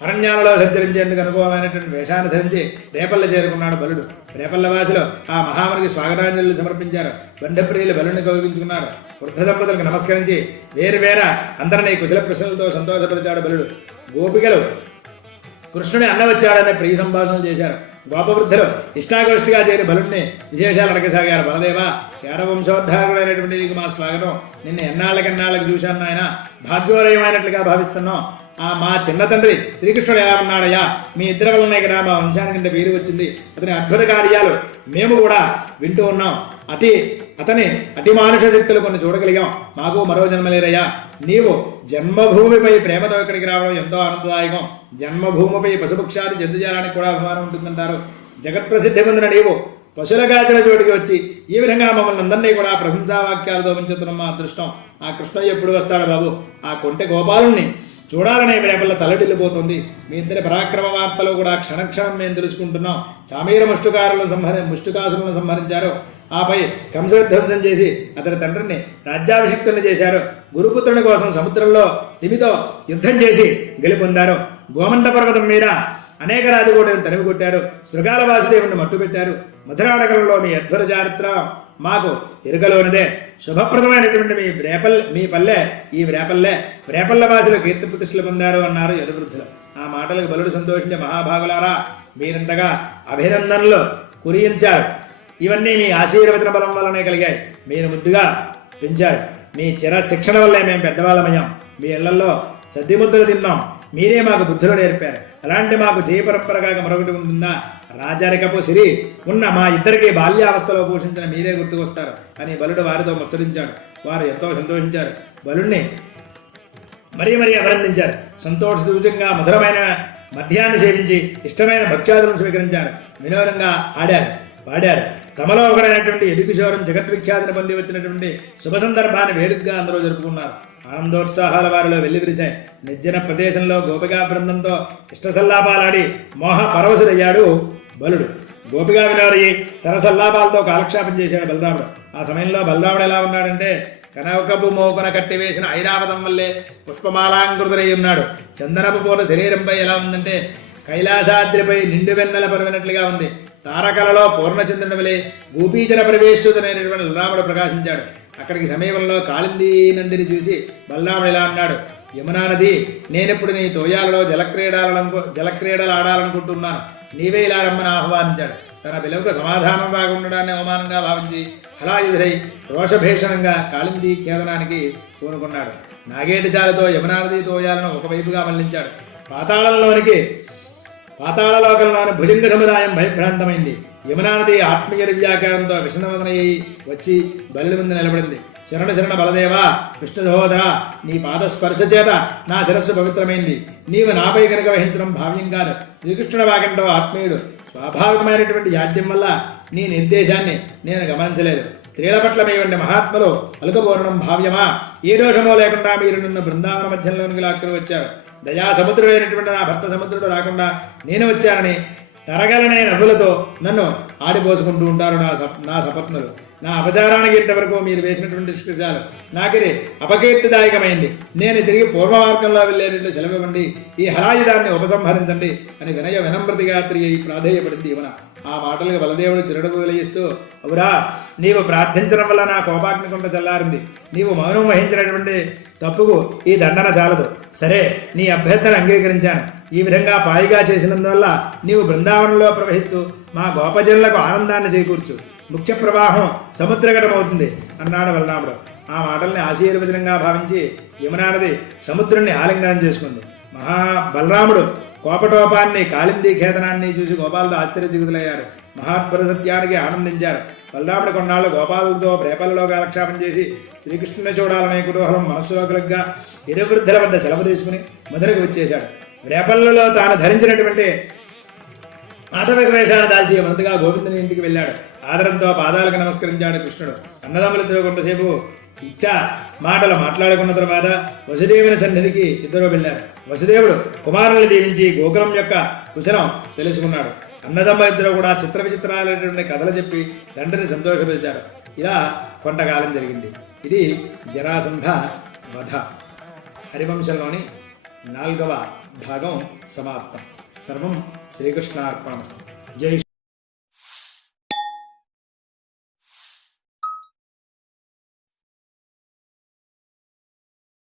అరణ్యాలలో సంచరించేందుకు అనుకూలమైనటువంటి వేషాన్ని ధరించి రేపల్ల చేరుకున్నాడు బలుడు. రేపల్ల వాసులు ఆ మహామునికి స్వాగతాంజలి సమర్పించారు. బంధప్రియులు బలుడిని కౌగిలించుకున్నారు. వృద్ధ దంపతులకు నమస్కరించి వేరువేర అందరినీ కుశల ప్రశ్నలతో సంతోషపరిచాడు బలుడు. గోపికలు కృష్ణుని అన్న వచ్చాడనే ప్రియ సంభాషణలు చేశారు. గోపవృద్ధులు ఇష్టాగోష్ఠిగా చేరి బలుడిని విశేషాలు అడగసాగారు. బలదేవ, కేరవంశోద్ధారుడైనటువంటి నీకు మా స్వాగతం. నిన్ను ఎన్నాళ్ళకెన్నాళ్ళకి చూశాను ఆయన, భాగ్యోదయమైనట్లుగా భావిస్తున్నాం. మా చిన్న తండ్రి శ్రీకృష్ణుడు ఎలా ఉన్నాడయ్యా? మీ ఇద్దరి వలనే కదా మా వంశానికంటే పేరు వచ్చింది. అతని అద్భుత కార్యాలు మేము కూడా వింటూ ఉన్నాం. అతని అతి మానుష శక్తులు కొన్ని చూడగలిగాం. మాకు మరో జన్మలేరయ్యా. నీవు జన్మభూమిపై ప్రేమతో ఇక్కడికి రావడం ఎంతో ఆనందదాయకం. జన్మభూమిపై పశుపక్షాది జంతుజాలానికి కూడా అభిమానం ఉంటుందంటారు. జగత్ప్రసిద్ధి పొందిన నీవు పశువుల గాచిన చోటికి వచ్చి ఈ విధంగా మమ్మల్ని అందరినీ కూడా ప్రశంసావాక్యాలతో ఉంచుతున్న మా అదృష్టం. ఆ కృష్ణయ్య ఎప్పుడు వస్తాడు బాబు? ఆ కొంటె గోపాలుణ్ణి చూడాలనే రేపల్ల తలడిల్లిపోతుంది. మీ ఇద్దరి పరాక్రమ వార్తలు కూడా క్షణక్షణం మేము తెలుసుకుంటున్నాం. చామీర ముష్టికాసులను సంహరించారు. ఆపై కంసధ్వంసం చేసి అతని తండ్రిని రాజ్యాభిషిక్తుని చేశారు. గురుపుత్రుని కోసం సముద్రంలో తిమితో యుద్ధం చేసి గెలుపొందారు. గోమండ పర్వతం మీద అనేక రాజకోటలను తరిమి కొట్టారు. శృగాల వాసుదేవుని మట్టుపెట్టారు. మధురానగరంలో మీ అద్భుత చారిత్ర మాకు ఎరుకలోనిదే. శుభప్రదమైనటువంటి మీ పల్లె ఈ వ్రేపల్ల వాసులు కీర్తి ప్రతిష్టలు పొందారు అన్నారు యదువృద్ధులు. ఆ మాటలకు బలుడు సంతోషించే మహాభాగులారా, మీరింతగా అభినందనలు కురియించారు. ఇవన్నీ మీ ఆశీర్వచన బలం వల్లనే కలిగాయి. మీరు ముద్దుగా పెంచారు. మీ చిర శిక్షణ వల్లే మేము పెద్దవాళ్ళమయ్యాం. మీ ఇళ్లలో సద్దిముద్దలు తిన్నాం. మీరే మాకు బుద్ధులు నేర్పారు. అలాంటి మాకు జయపరంపరగా మరొకటి ఉంటుందా? రాజరికపు సిరి ఉన్న మా ఇద్దరికి బాల్యావస్థలో పోషించిన మీరే గుర్తుకొస్తారు అని బలుడు వారితో ముచ్చరించాడు. వారు ఎంతో సంతోషించారు. బలుడిని మరీ అభినందించారు. సంతోష సూచకంగా మధురమైన మద్యాన్ని సేవించి ఇష్టమైన భక్ష్యాదులను స్వీకరించారు. వినోదంగా ఆడారు, పాడారు. తమలో ఒకడైనటువంటి యదుకిశోరం జగద్విఖ్యాతిని పొంది వచ్చినటువంటి శుభ సందర్భాన్ని వేడుకగా అందరూ జరుపుకున్నారు. ఆనందోత్సాహాల వారిలో వెల్లివిరిశాయి. నిర్జన ప్రదేశంలో గోపికా బృందంతో ఇష్టసల్లాపాలాడి మోహ పరవశుడయ్యాడు బలుడు. గోపికా వినోదయ్యి సరసల్లాపాలతో కాలక్షేపం చేశాడు బలరాముడు. ఆ సమయంలో బలరాముడు ఎలా ఉన్నాడంటే కనకపు మోకున కట్టివేసిన ఐరావతం వల్లే పుష్పమాలాంకృతుడై ఉన్నాడు. చందనపు పూల శరీరంపై ఎలా ఉందంటే కైలాసాద్రిపై నిండు వెన్నెల పరువినట్లుగా ఉంది. తారకలలో పూర్ణచంద్రుని వలె గోపీజన ప్రవేశుడైనటువంటి బలరాముడు ప్రకాశించాడు. అక్కడికి సమీపంలో కాళిందీ నందిని చూసి బలరాముడు ఇలా అన్నాడు, యమునా నది, నేనెప్పుడు నీ తోయాలలో జలక్రీడలు ఆడాలనుకుంటున్నాను. నీవే ఇలా రమ్మని ఆహ్వానించాడు. తన పిలువకు సమాధానం బాగుండడాన్ని అవమానంగా భావించి హలాయుధుడై రోషభీషణంగా కాళిందీ ఖేదనానికి పూనుకున్నాడు. నాగేటి చాలతో యమునా నది తోయాలను ఒకవైపుగా మళ్లించాడు. పాతాళలోకంలోని భుజంగ సముదాయం భయభ్రాంతమైంది. యమునా నది ఆత్మీయ వ్యాఖ్యానంతో విషణవదనయ్యి వచ్చి బలుడి ముందు నిలబడింది. శరణ బలదేవా, విష్ణుసహోదరా, నీ పాదస్పర్శ చేత నా శిరస్సు పవిత్రమైంది. నీవు నాపై కనుక వహించడం భావ్యం కాదు. శ్రీకృష్ణుడు వాకంటో ఆత్మీయుడు. స్వాభావికమైనటువంటి జాడ్యం వల్ల నీ నిర్దేశాన్ని నేను గమనించలేదు. స్త్రీల పట్ల మీ వంటి మహాత్ములు అలుకబోరడం భావ్యమా? ఏ దోషమో లేకుండా మీరు నిన్ను బృందావన మధ్యంలోనికి లాక్కుని వచ్చారు. దయా సముద్రుడైనటువంటి నా భర్త సముద్రుడు రాకుండా నేను వచ్చానని తరగలనే నవ్వులతో నన్ను ఆడిపోసుకుంటూ ఉంటారు నా సపత్నులు. నా అపచారానికి ఇంతవరకు మీరు వేసినటువంటి శిక్షాలు నాకిది అపకీర్తిదాయకమైంది. నేను తిరిగి పూర్వమార్గంలో వెళ్ళేటట్లు సెలవివ్వండి. ఈ హలాయుధాన్ని ఉపసంహరించండి అని వినమ్రతిగా తిరిగి ప్రాధేయపడింది యమున. ఆ మాటలకు బలదేవుడు చిరునవ్వు వెలిగిస్తూ, అవురా, నీవు ప్రార్థించడం వల్ల నా కోపాగ్ని కొంత చల్లారింది. నీవు మౌనం వహించినటువంటి తప్పుకు ఈ దండన చాలదు. సరే, నీ అభ్యర్థన అంగీకరించాను. ఈ విధంగా పాయిగా చేసినందువల్ల నీవు బృందావనంలో ప్రవహిస్తూ మా గోపజనులకు ఆనందాన్ని చేకూర్చు. ముఖ్య ప్రవాహం సముద్రగతమవుతుంది అన్నాడు బలరాముడు. ఆ మాటల్ని ఆశీర్వచనంగా భావించి యమునా నది సముద్రుణ్ణి ఆలింగనం చేసుకుంది. బలరాముడు కోపటోపాన్ని, కాళిందీ ఖేదనాన్ని చూసి గోపాలతో ఆశ్చర్యచకితులయ్యారు. మహాత్పర సత్యానికి ఆనందించారు. బలరాముడు కొన్నాళ్ళు గోపాలతో రేపల్లో కాలక్షేపం చేసి శ్రీకృష్ణుని చూడాలనే కుతూహలం మనస్సులో కలగ్గా యదువృద్ధుల వద్ద సెలవు తీసుకుని మధురకు వచ్చేశాడు. రేపల్లలో తాను ధరించినటువంటి ఆటవిక వేషాన్ని దాల్చి మొదటగా గోవిందుని ఇంటికి వెళ్ళాడు. ఆదరంతో పాదాలకు నమస్కరించాడు కృష్ణుడు. అన్నదమ్ములిద్దరూ కొంతసేపు ఇచ్చా మాటలు మాట్లాడుకున్న తర్వాత వసుదేవుని సన్నిధికి ఇద్దరు వెళ్ళారు. వసుదేవుడు కుమారుని దీవించి గోకులం యొక్క కుశలం తెలుసుకున్నాడు. అన్నదమ్మ ఇద్దరు కూడా చిత్ర విచిత్రాలైనటువంటి కథలు చెప్పి తండ్రిని సంతోషపరిచారు. ఇలా కొంతకాలం జరిగింది. ఇది జరాసంధ వధ. హరివంశంలోని 4వ భాగం సమాప్తం. సర్వం శ్రీకృష్ణార్పణమస్తు. జై